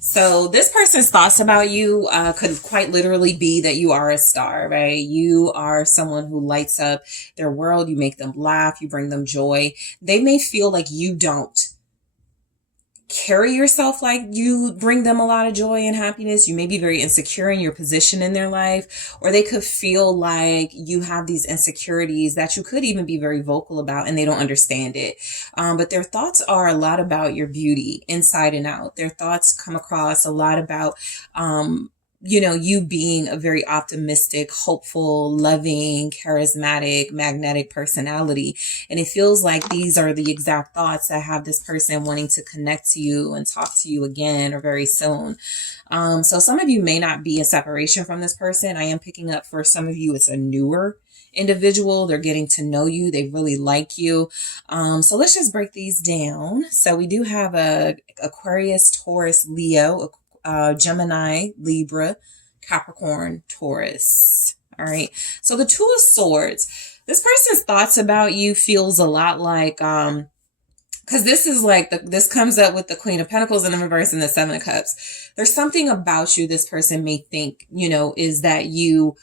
So this person's thoughts about you could quite literally be that you are a star, right? You are someone who lights up their world. You make them laugh. You bring them joy. They may feel like you don't carry yourself like you bring them a lot of joy and happiness. You may be very insecure in your position in their life, or they could feel like you have these insecurities that you could even be very vocal about, and they don't understand it. But their thoughts are a lot about your beauty inside and out. Their thoughts come across a lot about, you being a very optimistic, hopeful, loving, charismatic, magnetic personality. And it feels like these are the exact thoughts that have this person wanting to connect to you and talk to you again or very soon. So some of you may not be in separation from this person. I am picking up for some of you, it's a newer individual. They're getting to know you. They really like you. So let's just break these down. So we do have a Aquarius, Taurus, Leo, Gemini, Libra, Capricorn, Taurus. All right. So the Two of Swords, this person's thoughts about you feels a lot like, because this is like, this comes up with the Queen of Pentacles in the reverse and the Seven of Cups. There's something about you this person may think, is that you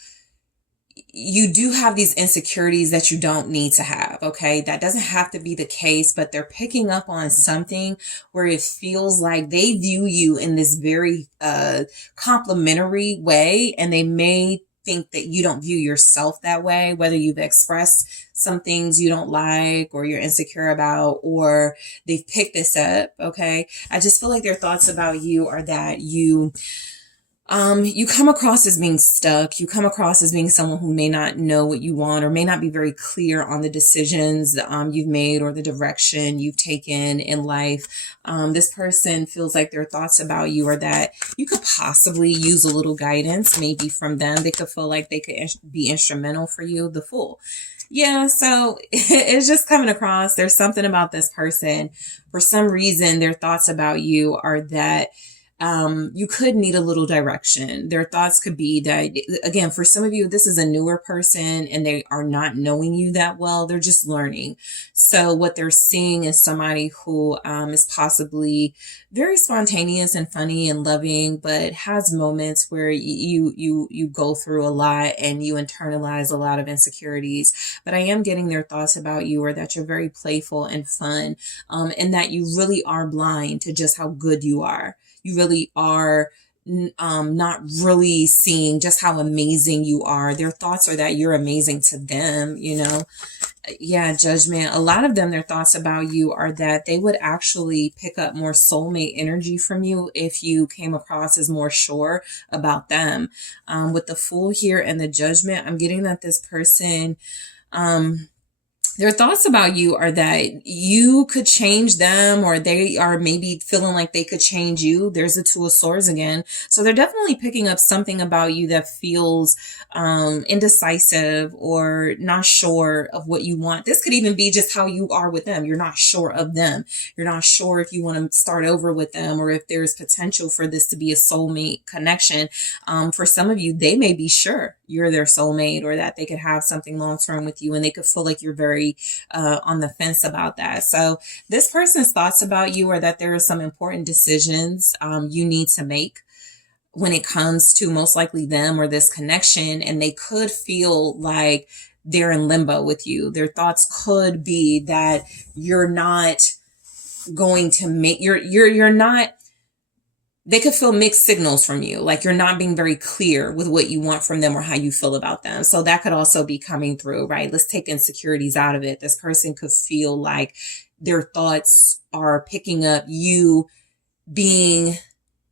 do have these insecurities that you don't need to have. Okay. That doesn't have to be the case, but they're picking up on something where it feels like they view you in this very, complimentary way. And they may think that you don't view yourself that way, whether you've expressed some things you don't like or you're insecure about, or they've picked this up. Okay. I just feel like their thoughts about you are that you come across as being stuck. You come across as being someone who may not know what you want or may not be very clear on the decisions you've made or the direction you've taken in life. This person feels like their thoughts about you are that you could possibly use a little guidance, maybe from them. They could feel like they could be instrumental for you. The Fool. Yeah, so it's just coming across. There's something about this person. For some reason, their thoughts about you are that you could need a little direction. Their thoughts could be that, again, for some of you, this is a newer person and they are not knowing you that well. They're just learning. So what they're seeing is somebody who is possibly very spontaneous and funny and loving, but has moments where you go through a lot and you internalize a lot of insecurities. But I am getting their thoughts about you are that you're very playful and fun, and that you really are blind to just how good you are. You really are not really seeing just how amazing you are. Their thoughts are that you're amazing to them, Yeah, Judgment. A lot of them, their thoughts about you are that they would actually pick up more soulmate energy from you if you came across as more sure about them. With the Fool here and the Judgment, I'm getting that this person, their thoughts about you are that you could change them, or they are maybe feeling like they could change you. There's the Two of Swords again. So they're definitely picking up something about you that feels indecisive or not sure of what you want. This could even be just how you are with them. You're not sure of them. You're not sure if you want to start over with them or if there's potential for this to be a soulmate connection. For some of you, they may be sure you're their soulmate or that they could have something long-term with you, and they could feel like you're very on the fence about that. So this person's thoughts about you are that there are some important decisions you need to make when it comes to most likely them or this connection, and they could feel like they're in limbo with you. Their thoughts could be that you're not going to make, you're not, they could feel mixed signals from you. Like you're not being very clear with what you want from them or how you feel about them. So that could also be coming through, right? Let's take insecurities out of it. This person could feel like their thoughts are picking up you being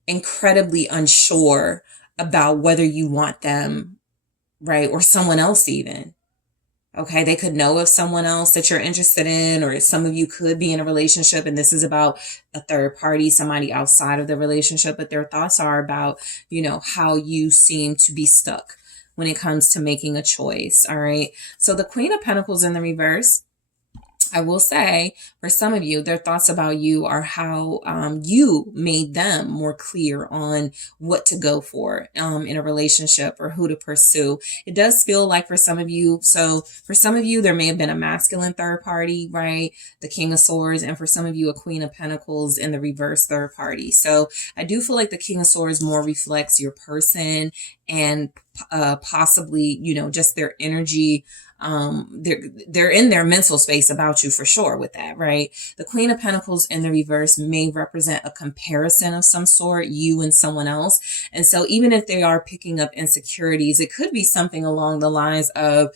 incredibly unsure about whether you want them, right? Or someone else even. Okay, they could know of someone else that you're interested in, or some of you could be in a relationship and this is about a third party, somebody outside of the relationship, but their thoughts are about, how you seem to be stuck when it comes to making a choice. All right. So the Queen of Pentacles in the reverse, I will say for some of you, their thoughts about you are how you made them more clear on what to go for in a relationship or who to pursue. It does feel like for some of you, there may have been a masculine third party, right? The King of Swords, and for some of you, a Queen of Pentacles in the reverse third party. So I do feel like the King of Swords more reflects your person and possibly, just their energy. They're in their mental space about you for sure with that, right? The Queen of Pentacles in the reverse may represent a comparison of some sort, you and someone else. And so even if they are picking up insecurities, it could be something along the lines of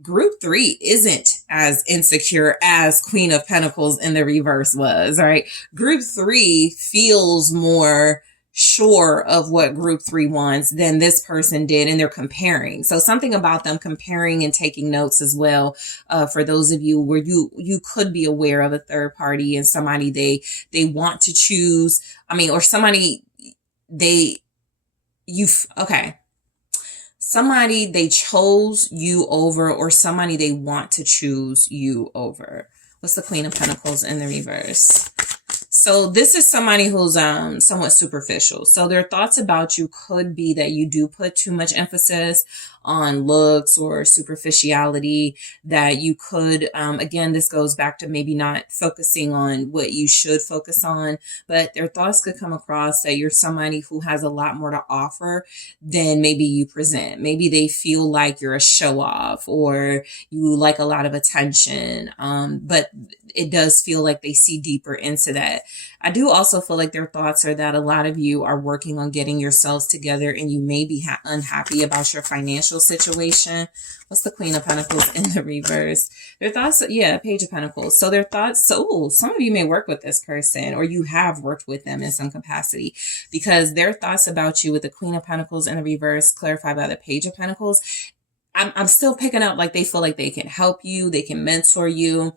Group 3 isn't as insecure as Queen of Pentacles in the reverse was, right? Group 3 feels more sure of what Group 3 wants than this person did, and they're comparing. So something about them comparing and taking notes as well. For those of you where you could be aware of a third party and somebody they want to choose. Or somebody somebody they chose you over, or somebody they want to choose you over. What's the Queen of Pentacles in the reverse? So this is somebody who's somewhat superficial. So their thoughts about you could be that you do put too much emphasis on looks or superficiality, that you could, again, this goes back to maybe not focusing on what you should focus on, but their thoughts could come across that you're somebody who has a lot more to offer than maybe you present. Maybe they feel like you're a show off or you like a lot of attention, but it does feel like they see deeper into that. I do also feel like their thoughts are that a lot of you are working on getting yourselves together and you may be unhappy about your financial situation. What's the Queen of Pentacles in the reverse? Their thoughts, yeah, Page of Pentacles. So their thoughts, so some of you may work with this person or you have worked with them in some capacity, because their thoughts about you with the Queen of Pentacles in the reverse, clarified by the Page of Pentacles, I'm still picking up like they feel like they can help you, they can mentor you,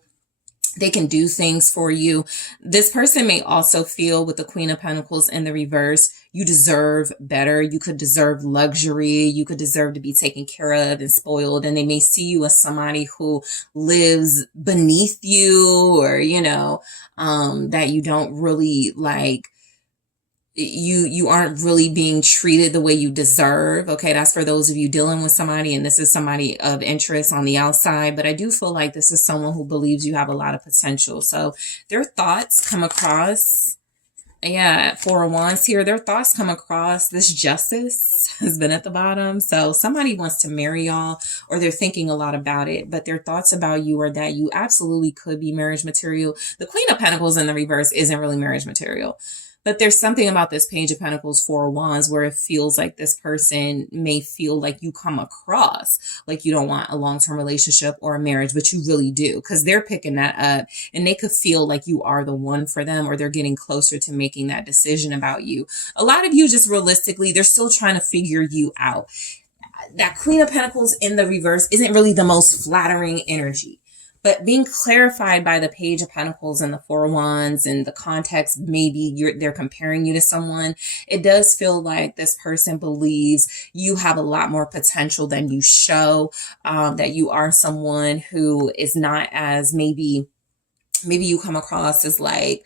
they can do things for you. This person may also feel with the Queen of Pentacles in the reverse, you deserve better. You could deserve luxury. You could deserve to be taken care of and spoiled. And they may see you as somebody who lives beneath you, or, you know, that you don't really like, you aren't really being treated the way you deserve. Okay, that's for those of you dealing with somebody, and this is somebody of interest on the outside. But I do feel like this is someone who believes you have a lot of potential. So their thoughts come across, yeah, Four of Wands here. Their thoughts come across, this Justice has been at the bottom. So somebody wants to marry y'all, or they're thinking a lot about it, but their thoughts about you are that you absolutely could be marriage material. The Queen of Pentacles in the reverse isn't really marriage material. But there's something about this Page of Pentacles, Four of Wands, where it feels like this person may feel like you come across like you don't want a long-term relationship or a marriage, but you really do, because they're picking that up and they could feel like you are the one for them, or they're getting closer to making that decision about you. A lot of you, just realistically, they're still trying to figure you out. That Queen of Pentacles in the reverse isn't really the most flattering energy. But being clarified by the Page of Pentacles and the Four of Wands and the context, maybe they're comparing you to someone, it does feel like this person believes you have a lot more potential than you show, that you are someone who is not as maybe you come across as like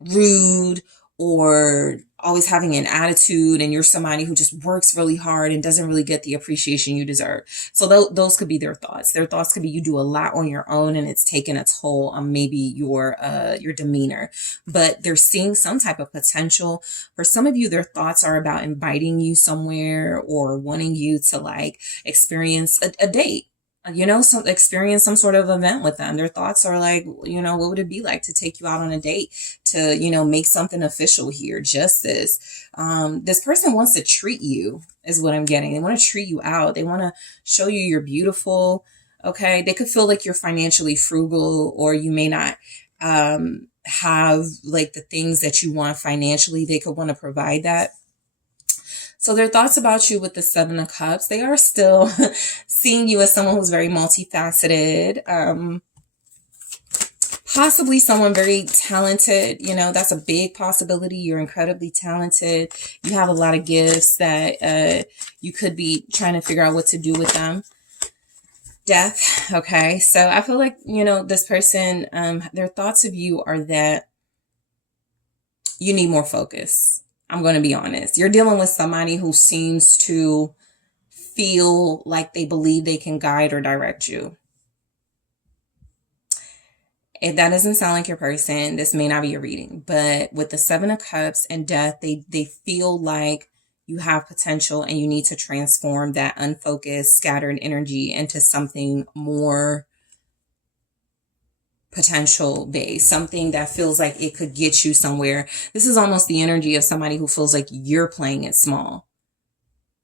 rude or always having an attitude, and you're somebody who just works really hard and doesn't really get the appreciation you deserve. So those could be their thoughts. Their thoughts could be you do a lot on your own and it's taken a toll on maybe your demeanor, but they're seeing some type of potential. For some of you, their thoughts are about inviting you somewhere or wanting you to like experience a date. You know, experience some sort of event with them. Their thoughts are like, you know, what would it be like to take you out on a date, to, you know, make something official here, justice. This person wants to treat you, is what I'm getting. They want to treat you out. They want to show you you're beautiful. Okay. They could feel like you're financially frugal, or you may not have like the things that you want financially. They could want to provide that. So their thoughts about you with the Seven of Cups, they are still seeing you as someone who's very multifaceted, possibly someone very talented. You know, that's a big possibility. You're incredibly talented. You have a lot of gifts that you could be trying to figure out what to do with them. Death. Okay. So I feel like, you know, this person, their thoughts of you are that you need more focus. I'm going to be honest. You're dealing with somebody who seems to feel like they believe they can guide or direct you. If that doesn't sound like your person, this may not be your reading. But with the Seven of Cups and Death, they feel like you have potential and you need to transform that unfocused, scattered energy into something more potential based, something that feels like it could get you somewhere. This is almost the energy of somebody who feels like you're playing it small.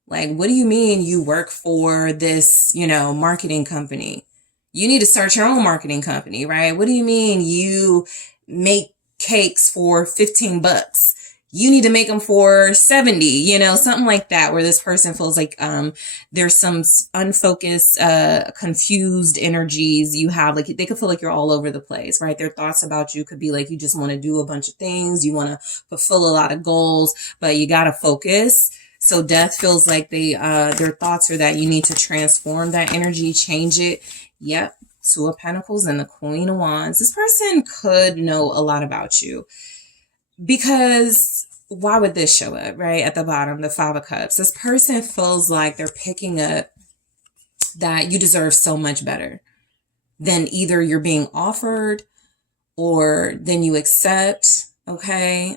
Like, what do you mean you work for this, you know, marketing company? You need to start your own marketing company, right? What do you mean you make cakes for $15? You need to make them for 70, you know, something like that, where this person feels like there's some unfocused, confused energies you have. Like, they could feel like you're all over the place, right? Their thoughts about you could be like, you just want to do a bunch of things. You want to fulfill a lot of goals, but you got to focus. So Death feels like their thoughts are that you need to transform that energy, change it. Yep. Two of Pentacles and the Queen of Wands. This person could know a lot about you, because why would this show up right at the bottom, the Five of Cups? This person feels like they're picking up that you deserve so much better than either you're being offered or than you accept. Okay.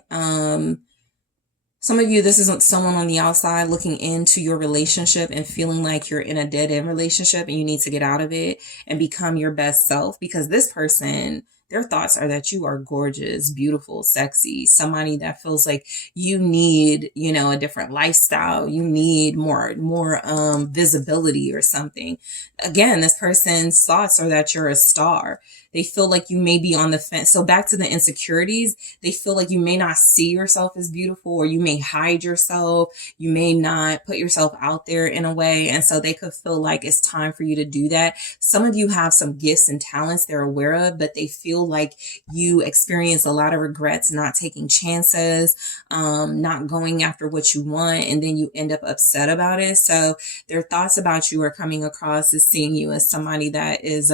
Some of you, this isn't someone on the outside looking into your relationship and feeling like you're in a dead-end relationship and you need to get out of it and become your best self, because this person, their thoughts are that you are gorgeous, beautiful, sexy, somebody that feels like you need, you know, a different lifestyle. You need more visibility or something. Again, this person's thoughts are that you're a star. They feel like you may be on the fence. So back to the insecurities, they feel like you may not see yourself as beautiful, or you may hide yourself. You may not put yourself out there in a way. And so they could feel like it's time for you to do that. Some of you have some gifts and talents they're aware of, but they feel like you experience a lot of regrets, not taking chances, not going after what you want, and then you end up upset about it. So their thoughts about you are coming across as seeing you as somebody that is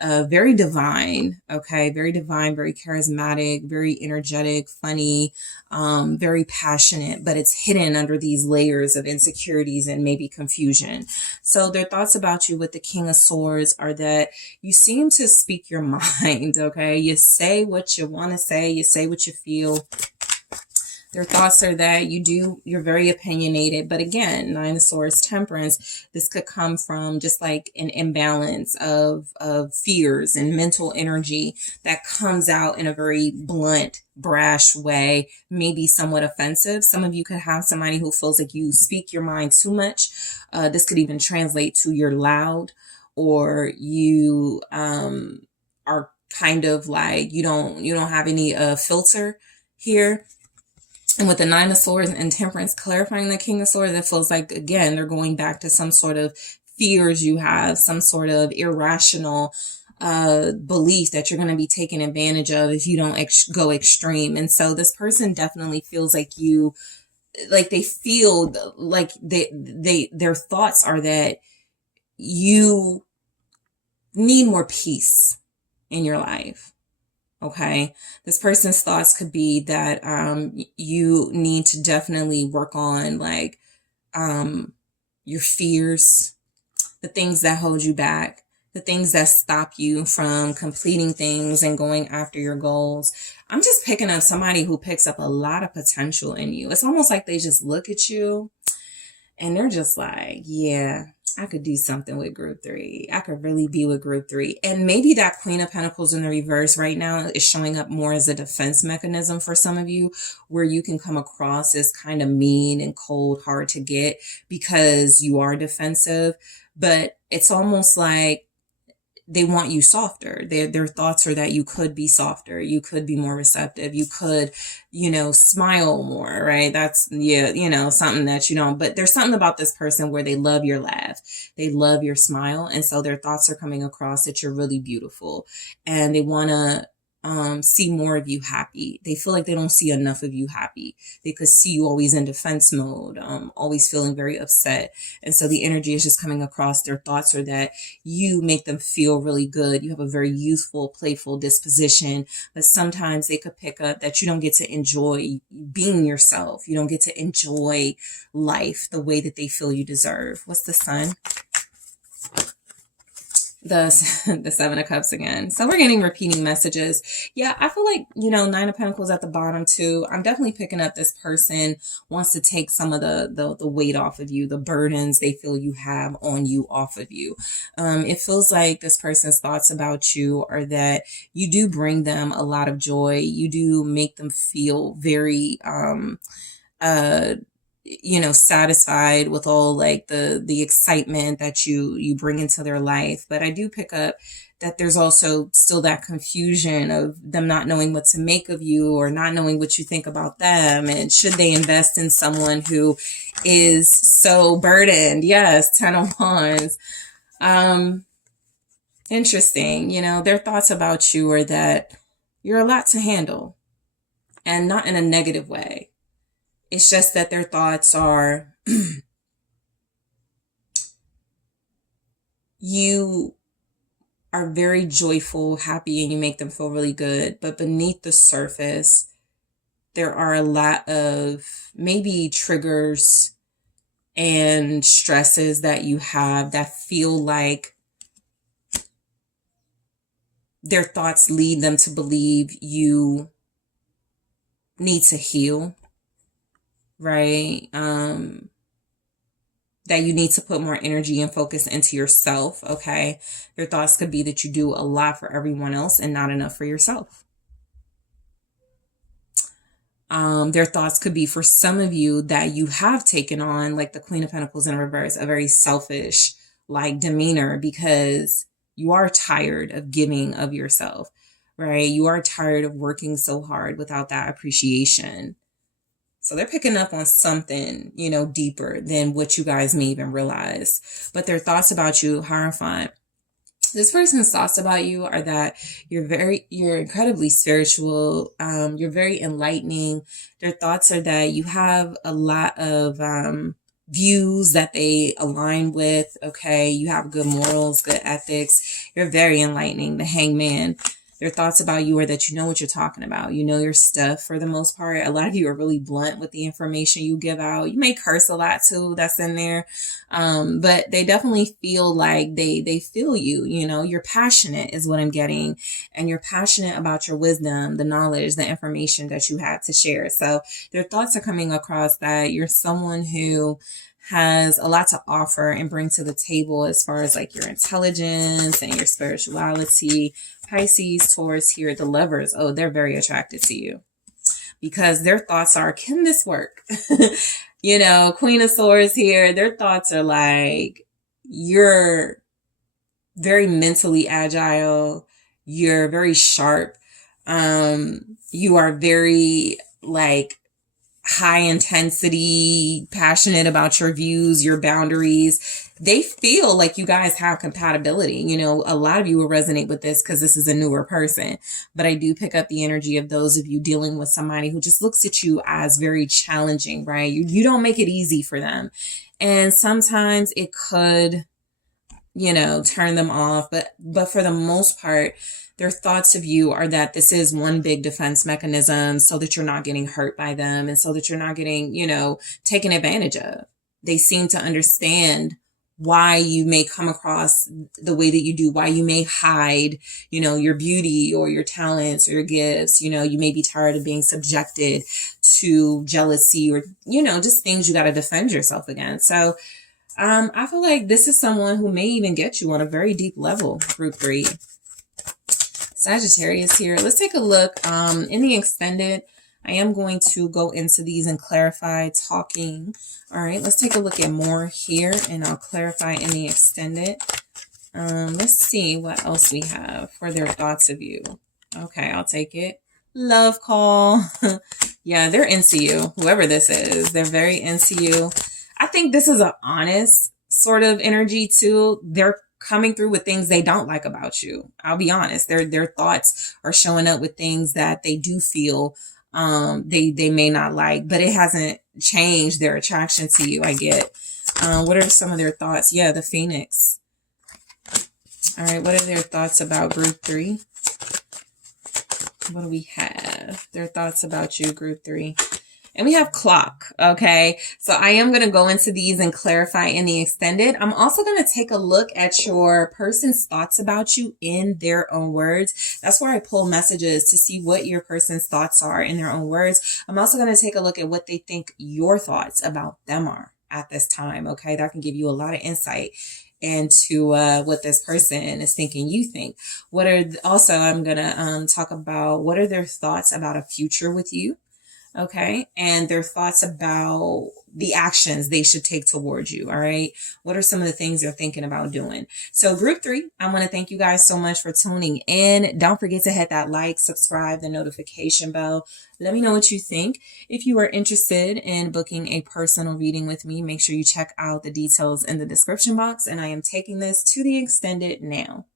very divine, okay? Very divine, very charismatic, very energetic, funny, very passionate, but it's hidden under these layers of insecurities and maybe confusion. So their thoughts about you with the King of Swords are that you seem to speak your mind, okay? You say what you want to say, you say what you feel. Their thoughts are that you're very opinionated. But again, Nine of Swords, Temperance, this could come from just like an imbalance of fears and mental energy that comes out in a very blunt, brash way, maybe somewhat offensive. Some of you could have somebody who feels like you speak your mind too much. This could even translate to you're loud, or you are kind of like you don't have any filter here. And with the Nine of Swords and Temperance clarifying the King of Swords, it feels like, again, they're going back to some sort of fears you have, some sort of irrational belief that you're going to be taken advantage of if you don't go extreme. And so this person definitely feels like they feel like their thoughts are that you need more peace in your life. Okay. This person's thoughts could be that, you need to definitely work on like, your fears, the things that hold you back, the things that stop you from completing things and going after your goals. I'm just picking up somebody who picks up a lot of potential in you. It's almost like they just look at you and they're just like, yeah, I could do something with group 3. I could really be with group 3. And maybe that Queen of Pentacles in the reverse right now is showing up more as a defense mechanism for some of you, where you can come across as kind of mean and cold, hard to get because you are defensive. But it's almost like they want you softer. Their thoughts are that you could be softer. You could be more receptive. You could, smile more, right? That's, something that you don't, but there's something about this person where they love your laugh. They love your smile. And so their thoughts are coming across that you're really beautiful, and they want to see more of you happy. They feel like they don't see enough of you happy. They could see you always in defense mode, always feeling very upset. And so the energy is just coming across. Their thoughts are that you make them feel really good. You have a very youthful, playful disposition, but sometimes they could pick up that you don't get to enjoy being yourself. You don't get to enjoy life the way that they feel you deserve. What's the Sun? The Seven of Cups again. So we're getting repeating messages. Yeah, I feel like, Nine of Pentacles at the bottom too. I'm definitely picking up this person wants to take some of the weight off of you, the burdens they feel you have on you off of you. It feels like this person's thoughts about you are that you do bring them a lot of joy. You do make them feel very, satisfied with all like the excitement that you bring into their life. But I do pick up that there's also still that confusion of them not knowing what to make of you, or not knowing what you think about them. And should they invest in someone who is so burdened? Yes, Ten of Wands. Interesting. Their thoughts about you are that you're a lot to handle, and not in a negative way. It's just that their thoughts are, you are very joyful, happy, and you make them feel really good. But beneath the surface, there are a lot of maybe triggers and stresses that you have that feel like their thoughts lead them to believe you need to heal, right? That you need to put more energy and focus into yourself, okay? Your thoughts could be that you do a lot for everyone else and not enough for yourself. Their thoughts could be, for some of you, that you have taken on, like the Queen of Pentacles in reverse, a very selfish like demeanor, because you are tired of giving of yourself, right? You are tired of working so hard without that appreciation. So they're picking up on something, you know, deeper than what you guys may even realize. But their thoughts about you, horrifying. This person's thoughts about you are that you're incredibly spiritual. You're very enlightening. Their thoughts are that you have a lot of views that they align with. Okay. You have good morals, good ethics. You're very enlightening. The Hangman. Their thoughts about you are that you know what you're talking about. You know your stuff for the most part. A lot of you are really blunt with the information you give out. You may curse a lot too. That's in there. But they definitely feel like they feel you. You know, you're passionate is what I'm getting. And you're passionate about your wisdom, the knowledge, the information that you have to share. So their thoughts are coming across that you're someone who has a lot to offer and bring to the table as far as like your intelligence and your spirituality. Pisces, Taurus here, the Lovers. Oh, they're very attracted to you because their thoughts are, can this work? You know, Queen of Swords here, their thoughts are like, you're very mentally agile. You're very sharp. You are very like high intensity, passionate about your views, your boundaries. They feel like you guys have compatibility. You know, a lot of you will resonate with this because this is a newer person, but I do pick up the energy of those of you dealing with somebody who just looks at you as very challenging, right? You don't make it easy for them. And sometimes it could, you know, turn them off, but for the most part, their thoughts of you are that this is one big defense mechanism so that you're not getting hurt by them and so that you're not getting, you know, taken advantage of. They seem to understand why you may come across the way that you do, why you may hide, you know, your beauty or your talents or your gifts. You know, you may be tired of being subjected to jealousy or, you know, just things you got to defend yourself against. So I feel like this is someone who may even get you on a very deep level, group 3. Sagittarius here. Let's take a look in the extended. I am going to go into these and clarify talking. All right, let's take a look at more here and I'll clarify in the extended. Let's see what else we have for their thoughts of you. Okay, I'll take it. Love call. Yeah, they're into you. Whoever this is, they're very into you. I think this is an honest sort of energy too. They're coming through with things they don't like about you. I'll be honest. Their thoughts are showing up with things that they do feel they may not like, but it hasn't changed their attraction to you. I get. What are some of their thoughts? Yeah, the Phoenix. All right, what are their thoughts about group 3? What do we have? Their thoughts about you, group 3. And we have clock, okay? So I am going to go into these and clarify in the extended. I'm also going to take a look at your person's thoughts about you in their own words. That's where I pull messages to see what your person's thoughts are in their own words. I'm also going to take a look at what they think your thoughts about them are at this time, okay? That can give you a lot of insight into what this person is thinking you think. Also, I'm going to talk about what are their thoughts about a future with you. Okay. And their thoughts about the actions they should take towards you. All right. What are some of the things they're thinking about doing? So group 3, I want to thank you guys so much for tuning in. Don't forget to hit that like, subscribe, the notification bell. Let me know what you think. If you are interested in booking a personal reading with me, make sure you check out the details in the description box. And I am taking this to the extended now.